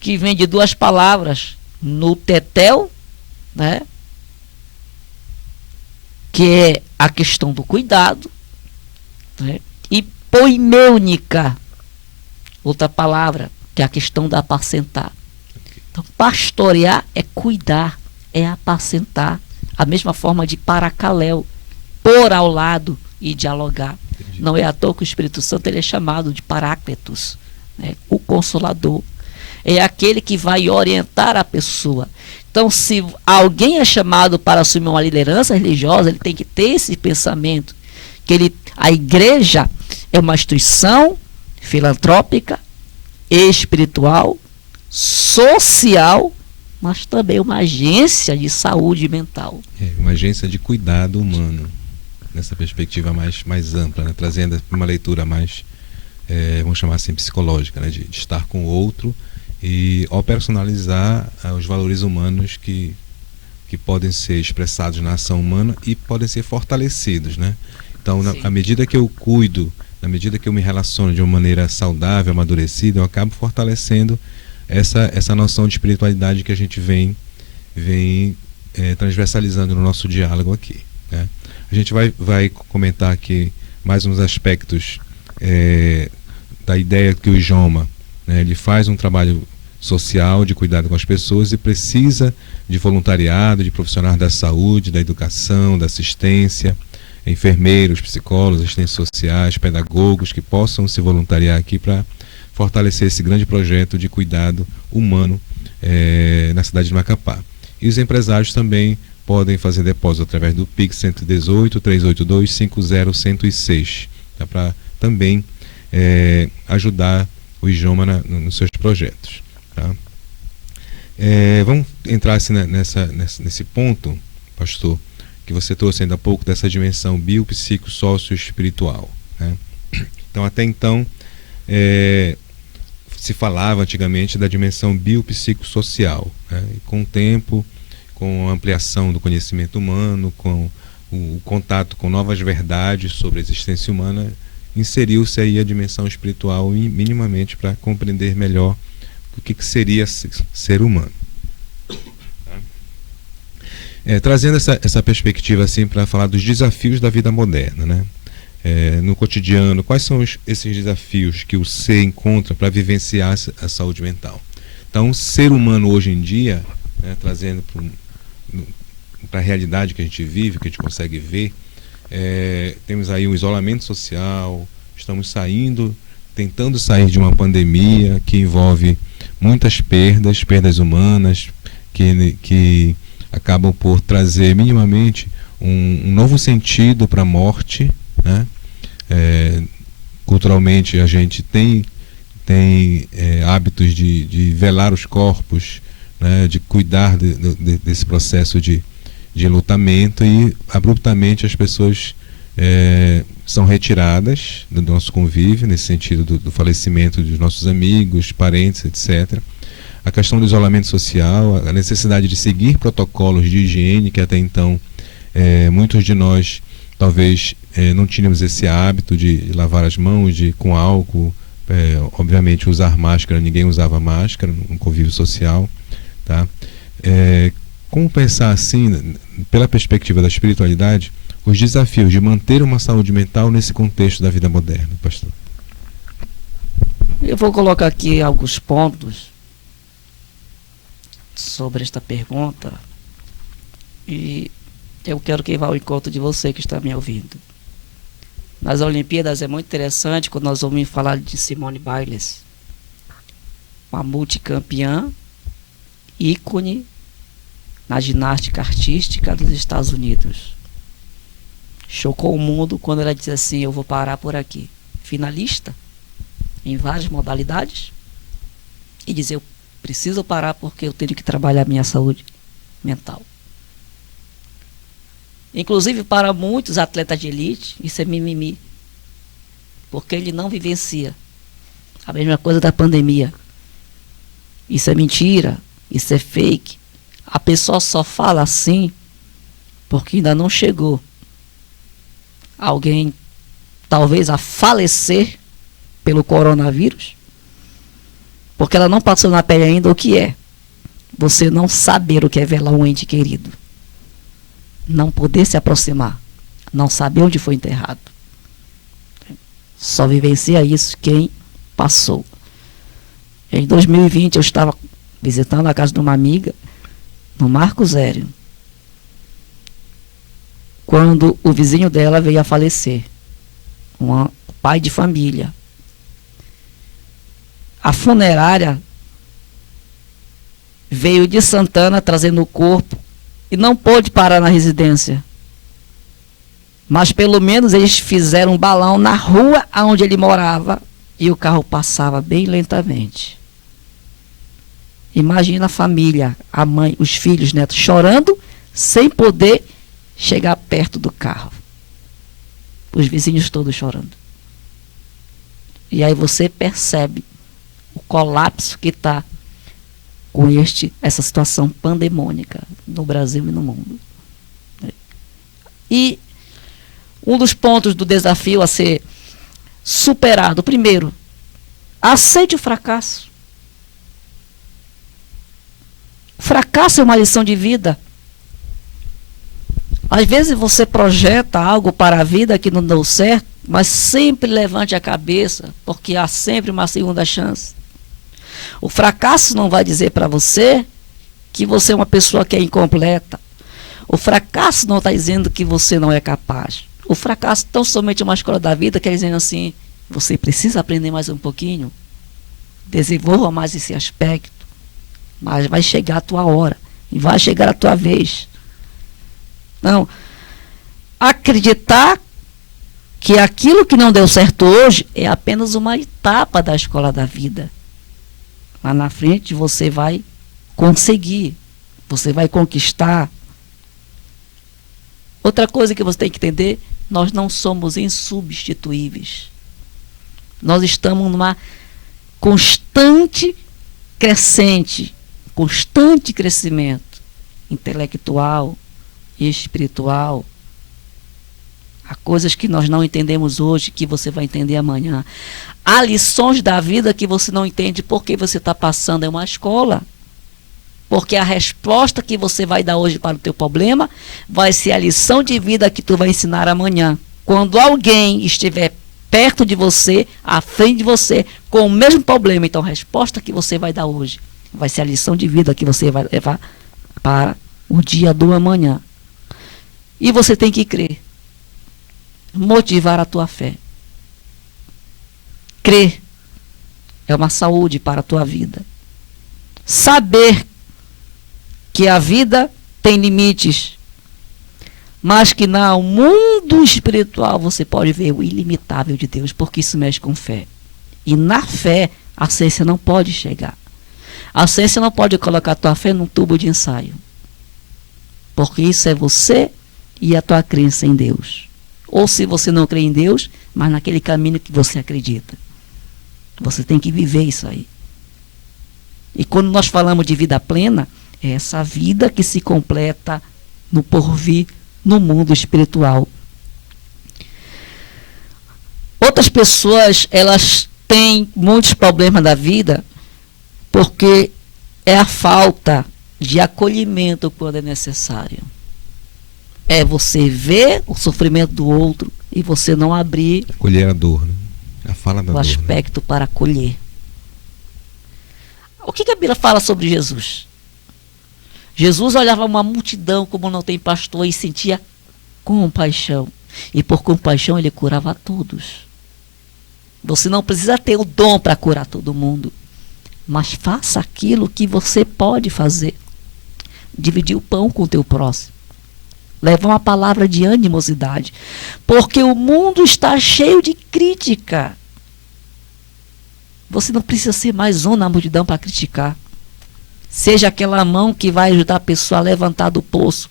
que vem de duas palavras, no tetel, né, que é a questão do cuidado, né, e poimêunica, outra palavra, que é a questão da apacentar. Então, pastorear é cuidar, é apacentar. A mesma forma de paracaléu, pôr ao lado e dialogar. Entendi. Não é à toa que o Espírito Santo ele é chamado de Paráclitos, né, o Consolador. É aquele que vai orientar a pessoa. Então, se alguém é chamado para assumir uma liderança religiosa, ele tem que ter esse pensamento, que a igreja é uma instituição filantrópica, espiritual, social, mas também uma agência de saúde mental. Uma agência de cuidado humano, nessa perspectiva mais ampla, né? Trazendo uma leitura mais, vamos chamar assim, psicológica, né? de estar com o outro e operacionalizar os valores humanos que podem ser expressados na ação humana e podem ser fortalecidos, né? Então, à medida que eu cuido, na medida que eu me relaciono de uma maneira saudável, amadurecida, eu acabo fortalecendo essa noção de espiritualidade que a gente vem transversalizando no nosso diálogo aqui, né? A gente vai comentar aqui mais uns aspectos da ideia que o Ijoma, né, ele faz um trabalho social de cuidado com as pessoas e precisa de voluntariado, de profissionais da saúde, da educação, da assistência, enfermeiros, psicólogos, assistentes sociais, pedagogos que possam se voluntariar aqui para fortalecer esse grande projeto de cuidado humano na cidade de Macapá. E os empresários também podem fazer depósito através do PIX 118-382-50106, tá? Para também ajudar o Ijoma nos seus projetos. Tá? Vamos entrar assim, nesse ponto, pastor, que você trouxe ainda há pouco, dessa dimensão biopsicossócio-espiritual, né? Então, até então, se falava antigamente da dimensão biopsicossocial, né? E com o tempo, com a ampliação do conhecimento humano, com o contato com novas verdades sobre a existência humana, inseriu-se aí a dimensão espiritual minimamente para compreender melhor o que seria ser humano. Trazendo essa perspectiva assim para falar dos desafios da vida moderna, né? No cotidiano, quais são esses desafios que o ser encontra para vivenciar a saúde mental? Então, o ser humano hoje em dia, né, trazendo para a realidade que a gente vive, que a gente consegue ver, temos aí um isolamento social, estamos tentando sair de uma pandemia que envolve muitas perdas humanas, que acabam por trazer minimamente um novo sentido para a morte, né? Culturalmente a gente tem hábitos de velar os corpos, né? De cuidar desse processo de lutamento, e abruptamente as pessoas são retiradas do nosso convívio, nesse sentido do falecimento dos nossos amigos, parentes, etc. A questão do isolamento social, a necessidade de seguir protocolos de higiene, que até então muitos de nós talvez não tínhamos esse hábito de lavar as mãos com álcool, obviamente usar máscara, ninguém usava máscara no convívio social, tá? Como pensar assim, pela perspectiva da espiritualidade, os desafios de manter uma saúde mental nesse contexto da vida moderna, pastor? Eu vou colocar aqui alguns pontos sobre esta pergunta e eu quero que vá ao encontro de você que está me ouvindo. Nas Olimpíadas é muito interessante quando nós ouvimos falar de Simone Biles, uma multicampeã ícone na ginástica artística dos Estados Unidos. Chocou o mundo quando ela disse assim: eu vou parar por aqui. Finalista em várias modalidades, e dizer: eu preciso parar porque eu tenho que trabalhar minha saúde mental. Inclusive, para muitos atletas de elite, isso é mimimi, porque ele não vivencia a mesma coisa da pandemia. Isso é mentira, isso é fake. A pessoa só fala assim porque ainda não chegou alguém, talvez, a falecer pelo coronavírus, porque ela não passou na pele ainda o que é você não saber o que é velar um ente querido, não poder se aproximar, não saber onde foi enterrado. Só vivencia isso quem passou. Em 2020 eu estava visitando a casa de uma amiga no Marco Zero, quando o vizinho dela veio a falecer, um pai de família. A funerária veio de Santana trazendo o corpo e não pôde parar na residência. Mas pelo menos eles fizeram um balão na rua onde ele morava e o carro passava bem lentamente. Imagina a família, a mãe, os filhos, netos chorando sem poder chegar perto do carro. Os vizinhos todos chorando. E aí você percebe o colapso que está com essa situação pandemônica no Brasil e no mundo. E um dos pontos do desafio a ser superado, primeiro, aceite o fracasso. O fracasso é uma lição de vida. Às vezes você projeta algo para a vida que não deu certo, mas sempre levante a cabeça, porque há sempre uma segunda chance. O fracasso não vai dizer para você que você é uma pessoa que é incompleta. O fracasso não está dizendo que você não é capaz. O fracasso tão somente uma escola da vida, quer dizer assim: você precisa aprender mais um pouquinho, desenvolva mais esse aspecto, mas vai chegar a tua hora, e vai chegar a tua vez. Não, acreditar que aquilo que não deu certo hoje é apenas uma etapa da escola da vida. Lá na frente você vai conseguir, você vai conquistar. Outra coisa que você tem que entender: nós não somos insubstituíveis. Nós estamos numa constante crescente, constante crescimento intelectual e espiritual. Há coisas que nós não entendemos hoje que você vai entender amanhã. Há lições da vida que você não entende porque você está passando em uma escola. Porque a resposta que você vai dar hoje para o teu problema vai ser a lição de vida que tu vai ensinar amanhã. Quando alguém estiver perto de você, à frente de você, com o mesmo problema, então a resposta que você vai dar hoje vai ser a lição de vida que você vai levar para o dia do amanhã. E você tem que crer. Motivar a tua fé. Crer é uma saúde para a tua vida. Saber que a vida tem limites, mas que no mundo espiritual você pode ver o ilimitável de Deus, porque isso mexe com fé. E na fé a ciência não pode chegar. A ciência não pode colocar a tua fé num tubo de ensaio, porque isso é você e a tua crença em Deus. Ou se você não crê em Deus, mas naquele caminho que você acredita. Você tem que viver isso aí. E quando nós falamos de vida plena, é essa vida que se completa no porvir, no mundo espiritual. Outras pessoas, elas têm muitos problemas da vida porque é a falta de acolhimento quando é necessário. É você ver o sofrimento do outro e você não abrir Acolher a dor, né? A fala da o dor, aspecto, né, para acolher. O que a Bíblia fala sobre Jesus? Jesus olhava uma multidão como não tem pastor e sentia compaixão. E por compaixão ele curava a todos. Você não precisa ter o dom para curar todo mundo. mas faça aquilo que você pode fazer. Dividir o pão com o teu próximo. Levar uma palavra de animosidade. Porque o mundo está cheio de crítica. Você não precisa ser mais um na multidão para criticar. Seja aquela mão que vai ajudar a pessoa a levantar do poço.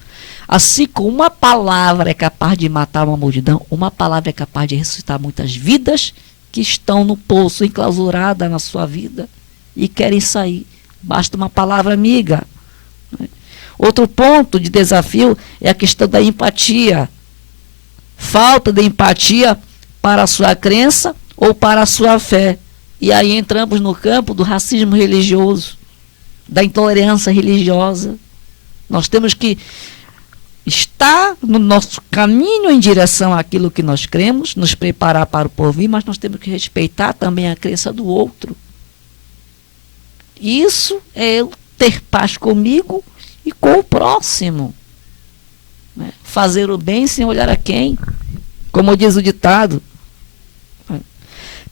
Assim como uma palavra é capaz de matar uma multidão, uma palavra é capaz de ressuscitar muitas vidas que estão no poço, enclausuradas na sua vida e querem sair. Basta uma palavra amiga. Outro ponto de desafio é a questão da empatia. Falta de empatia para a sua crença ou para a sua fé. E aí entramos no campo do racismo religioso, da intolerância religiosa. Nós temos que estar no nosso caminho em direção àquilo que nós cremos, nos preparar para o porvir, mas nós temos que respeitar também a crença do outro. Isso é eu ter paz comigo e com o próximo. Né? Fazer o bem sem olhar a quem, como diz o ditado.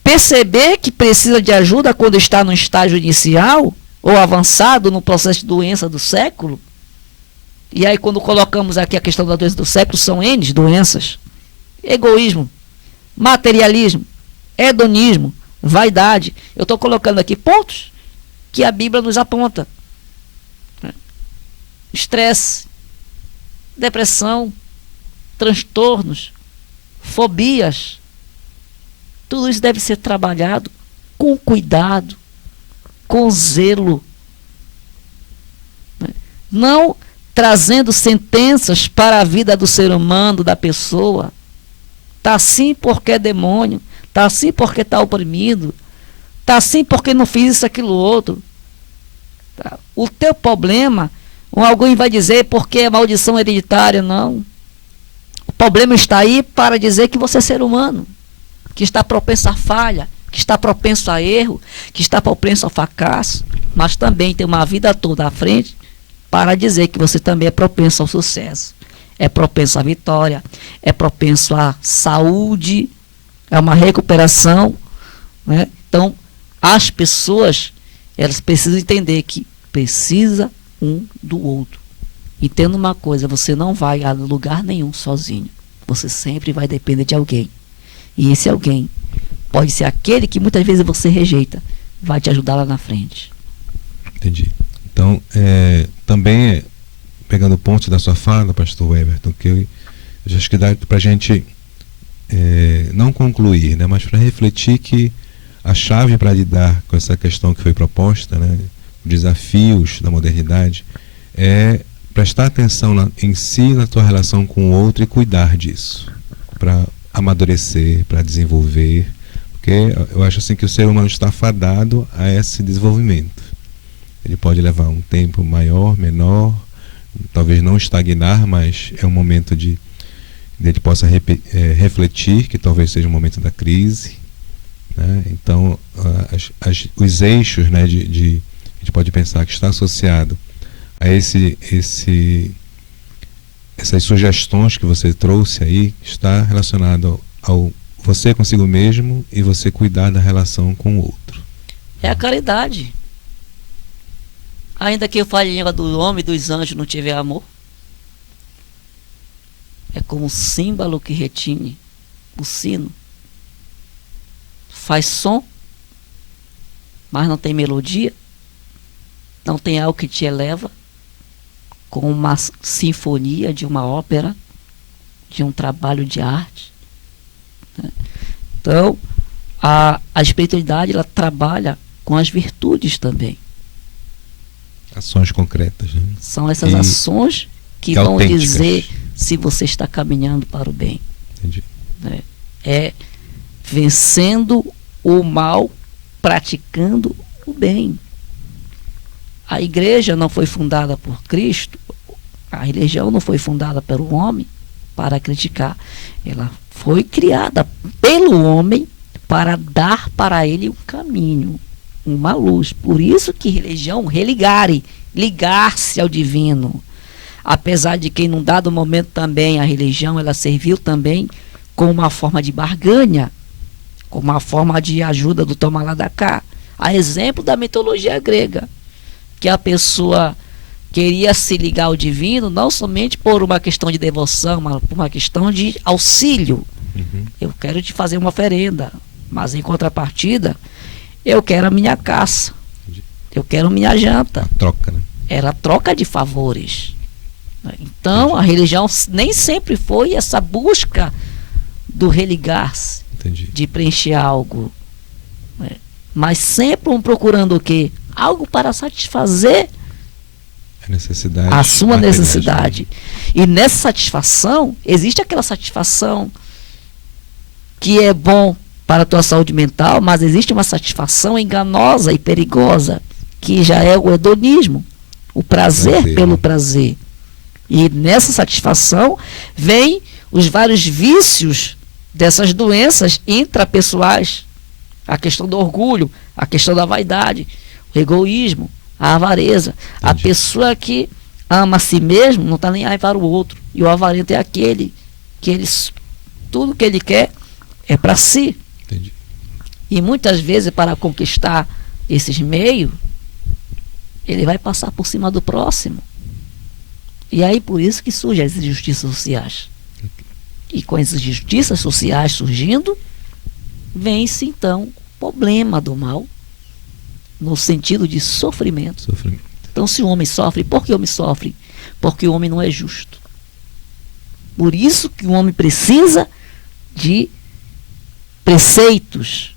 Perceber que precisa de ajuda quando está no estágio inicial ou avançado no processo de doença do século. E aí quando colocamos aqui a questão da doença do século, são N doenças. Egoísmo, materialismo, hedonismo, vaidade. Eu estou colocando aqui pontos que a Bíblia nos aponta. Estresse, depressão, transtornos, fobias. Tudo isso deve ser trabalhado com cuidado, com zelo. Não trazendo sentenças para a vida do ser humano, da pessoa. Está assim porque é demônio, está assim porque está oprimido, está assim porque não fiz isso, aquilo, outro. Tá? O teu problema, alguém vai dizer porque é maldição hereditária, não. O problema está aí para dizer que você é ser humano, que está propenso à falha, que está propenso a erro, que está propenso ao fracasso, mas também tem uma vida toda à frente para dizer que você também é propenso ao sucesso, é propenso à vitória, é propenso à saúde, é uma recuperação. Né? Então, as pessoas, elas precisam entender que precisa um do outro. Entenda uma coisa, você não vai a lugar nenhum sozinho, você sempre vai depender de alguém. E esse alguém pode ser aquele que muitas vezes você rejeita, vai te ajudar lá na frente. Entendi. Então, também, pegando o ponto da sua fala, pastor Everton, que eu acho que dá para a gente não concluir, né, mas para refletir que a chave para lidar com essa questão que foi proposta, né, desafios da modernidade, é prestar atenção em si, na tua relação com o outro e cuidar disso, para amadurecer, para desenvolver, porque eu acho assim que o ser humano está fadado a esse desenvolvimento. Ele pode levar um tempo maior, menor, talvez não estagnar, mas é um momento de ele possa refletir, que talvez seja um momento da crise, né? Então os eixos, né, a gente pode pensar que está associado a essas sugestões que você trouxe aí, está relacionado ao você consigo mesmo e você cuidar da relação com o outro. É a caridade. Ainda que eu fale em língua do homem e dos anjos, não tiver amor, é como um símbolo que retine o sino. Faz som, mas não tem melodia, não tem algo que te eleva, com uma sinfonia de uma ópera, de um trabalho de arte. Então, a espiritualidade, ela trabalha com as virtudes também. Ações concretas, né? São essas ações que vão dizer se você está caminhando para o bem. Entendi. É vencendo o mal, praticando o bem. A igreja não foi fundada por Cristo, a religião não foi fundada pelo homem para criticar. Ela foi criada pelo homem para dar para ele um caminho, uma luz. Por isso que religião, religare, ligar-se ao divino. Apesar de que, num dado momento também, a religião, ela serviu também como uma forma de barganha, como uma forma de ajuda do toma lá da cá. A exemplo da mitologia grega, que a pessoa queria se ligar ao divino não somente por uma questão de devoção, mas por uma questão de auxílio. Eu quero te fazer uma oferenda, mas em contrapartida, eu quero a minha caça, eu quero minha janta. A troca, né? Era troca de favores. Então, a religião nem sempre foi essa busca do religar-se, de preencher algo, né? Mas sempre procurando o quê? Algo para satisfazer a sua necessidade. E nessa satisfação, existe aquela satisfação que é bom para a tua saúde mental, mas existe uma satisfação enganosa e perigosa, que já é o hedonismo, o prazer pelo prazer. E nessa satisfação vem os vários vícios dessas doenças intrapessoais, a questão do orgulho, a questão da vaidade, o egoísmo, a avareza. A pessoa que ama a si mesmo não está nem aí para o outro. E o avarento é aquele que tudo que ele quer é para si. Entendi. E muitas vezes, para conquistar esses meios, ele vai passar por cima do próximo. E aí por isso que surgem as injustiças sociais. E com as injustiças sociais surgindo, vem-se então o problema do mal, no sentido de sofrimento. Então, se o homem sofre, por que o homem sofre? Porque o homem não é justo. Por isso que o homem precisa de preceitos,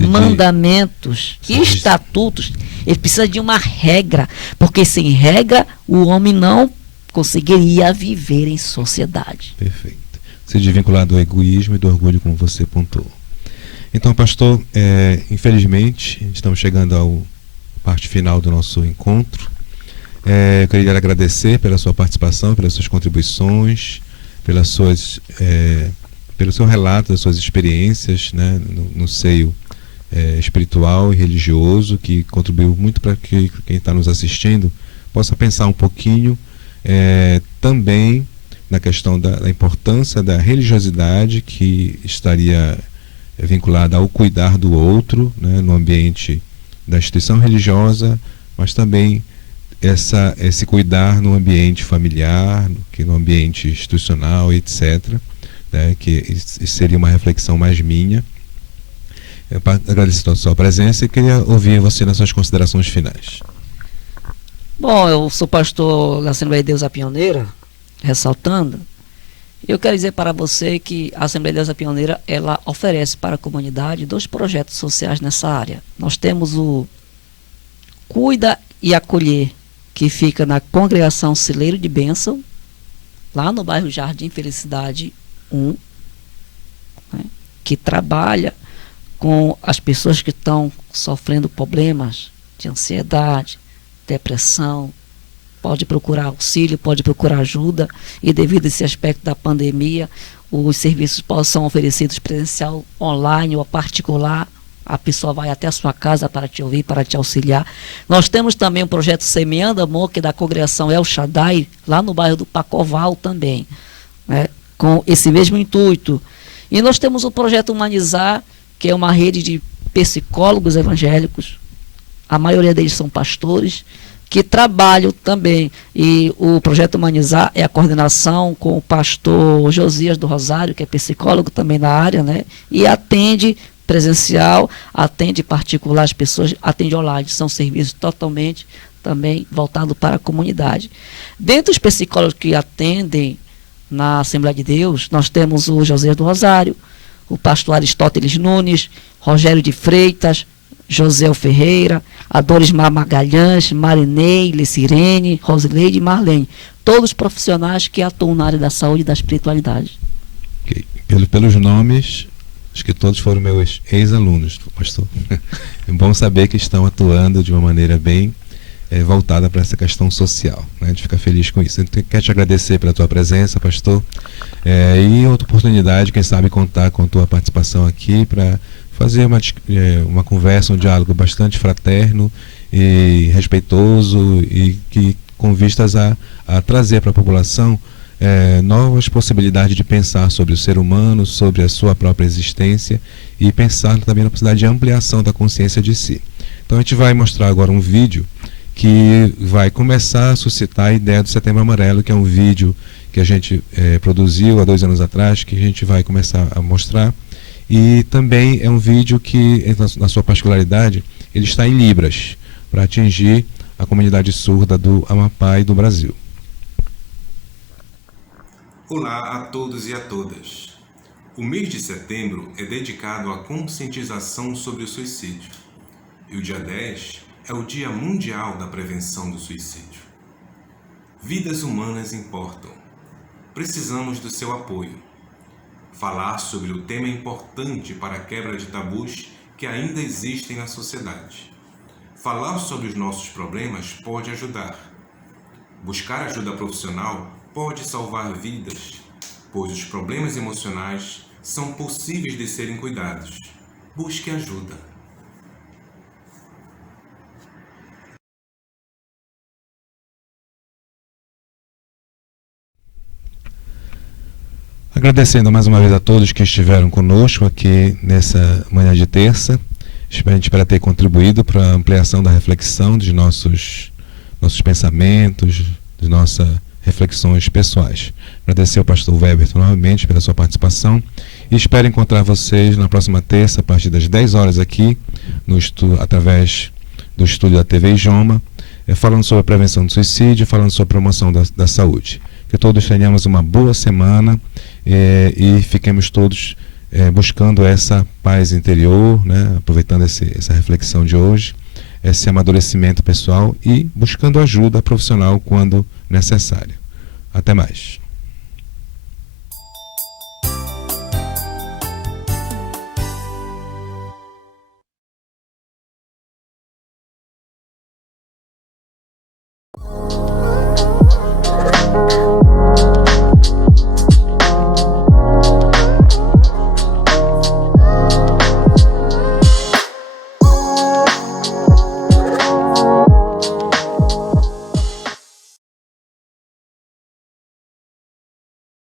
mandamentos, estatutos. Ele precisa de uma regra, porque sem regra o homem não conseguiria viver em sociedade. Perfeito. Se desvincular do egoísmo e do orgulho, como você pontuou. Então, pastor, infelizmente, estamos chegando à parte final do nosso encontro. Eu queria lhe agradecer pela sua participação, pelas suas contribuições, pelo seu relato das suas experiências, né, no seio espiritual e religioso, que contribuiu muito para que quem está nos assistindo possa pensar um pouquinho também na questão da importância da religiosidade, que estaria vinculada ao cuidar do outro, né, no ambiente da instituição religiosa, mas também esse cuidar no ambiente familiar, no ambiente institucional, etc., né, que seria uma reflexão mais minha. Eu agradeço a sua presença e queria ouvir você nas suas considerações finais. Bom, eu sou pastor da Assembleia de Deus a Pioneira, ressaltando. Eu quero dizer para você que a Assembleia de Deus a Pioneira, ela oferece para a comunidade 2 projetos sociais nessa área. Nós temos o Cuida e Acolher, que fica na Congregação Celeiro de Bênção, lá no bairro Jardim Felicidade 1, né, que trabalha com as pessoas que estão sofrendo problemas de ansiedade, depressão. Pode procurar auxílio, pode procurar ajuda, e devido a esse aspecto da pandemia, os serviços são oferecidos presencial, online ou particular. A pessoa vai até a sua casa para te ouvir, para te auxiliar. Nós temos também o projeto Semeando Amor, que é da congregação El Shaddai, lá no bairro do Pacoval também, né, com esse mesmo intuito. E nós temos o projeto Humanizar, que é uma rede de psicólogos evangélicos, a maioria deles são pastores, que trabalham também. E o projeto Humanizar é a coordenação com o pastor Josias do Rosário, que é psicólogo também na área, né, e atende presencial, atende particular as pessoas, atende online. São serviços totalmente também voltados para a comunidade. Dentre os psicólogos que atendem na Assembleia de Deus, nós temos o José do Rosário, o pastor Aristóteles Nunes, Rogério de Freitas, José Ferreira, Adorismar Magalhães, Marinei, Lecirene, Rosileide e Marlene. Todos profissionais que atuam na área da saúde e da espiritualidade. Okay. Pelos nomes, acho que todos foram meus ex-alunos, pastor. É bom saber que estão atuando de uma maneira bem voltada para essa questão social, né? A gente fica feliz com isso. Eu quero te agradecer pela tua presença, pastor. E outra oportunidade, quem sabe, contar com a tua participação aqui para fazer uma conversa, um diálogo bastante fraterno e respeitoso, e que com vistas a trazer para a população novas possibilidades de pensar sobre o ser humano, sobre a sua própria existência, e pensar também na possibilidade de ampliação da consciência de si. Então a gente vai mostrar agora um vídeo que vai começar a suscitar a ideia do Setembro Amarelo, que é um vídeo que a gente produziu há 2 anos atrás, que a gente vai começar a mostrar. E também é um vídeo que, na sua particularidade, ele está em Libras, para atingir a comunidade surda do Amapá e do Brasil. Olá a todos e a todas. O mês de setembro é dedicado à conscientização sobre o suicídio. E o dia 10 é o Dia Mundial da Prevenção do Suicídio. Vidas humanas importam. Precisamos do seu apoio. Falar sobre o tema é importante para a quebra de tabus que ainda existem na sociedade. Falar sobre os nossos problemas pode ajudar. Buscar ajuda profissional pode salvar vidas, pois os problemas emocionais são possíveis de serem cuidados. Busque ajuda. Agradecendo mais uma vez a todos que estiveram conosco aqui nessa manhã de terça. A gente espera ter contribuído para a ampliação da reflexão dos nossos pensamentos, de nossas reflexões pessoais. Agradecer ao pastor Weber novamente pela sua participação e espero encontrar vocês na próxima terça, a partir das 10 horas aqui, através do estúdio da TV Ijoma, falando sobre a prevenção do suicídio, falando sobre a promoção da saúde. Que todos tenhamos uma boa semana e fiquemos todos buscando essa paz interior, né? Aproveitando essa reflexão de hoje, esse amadurecimento pessoal e buscando ajuda profissional quando necessário. Até mais.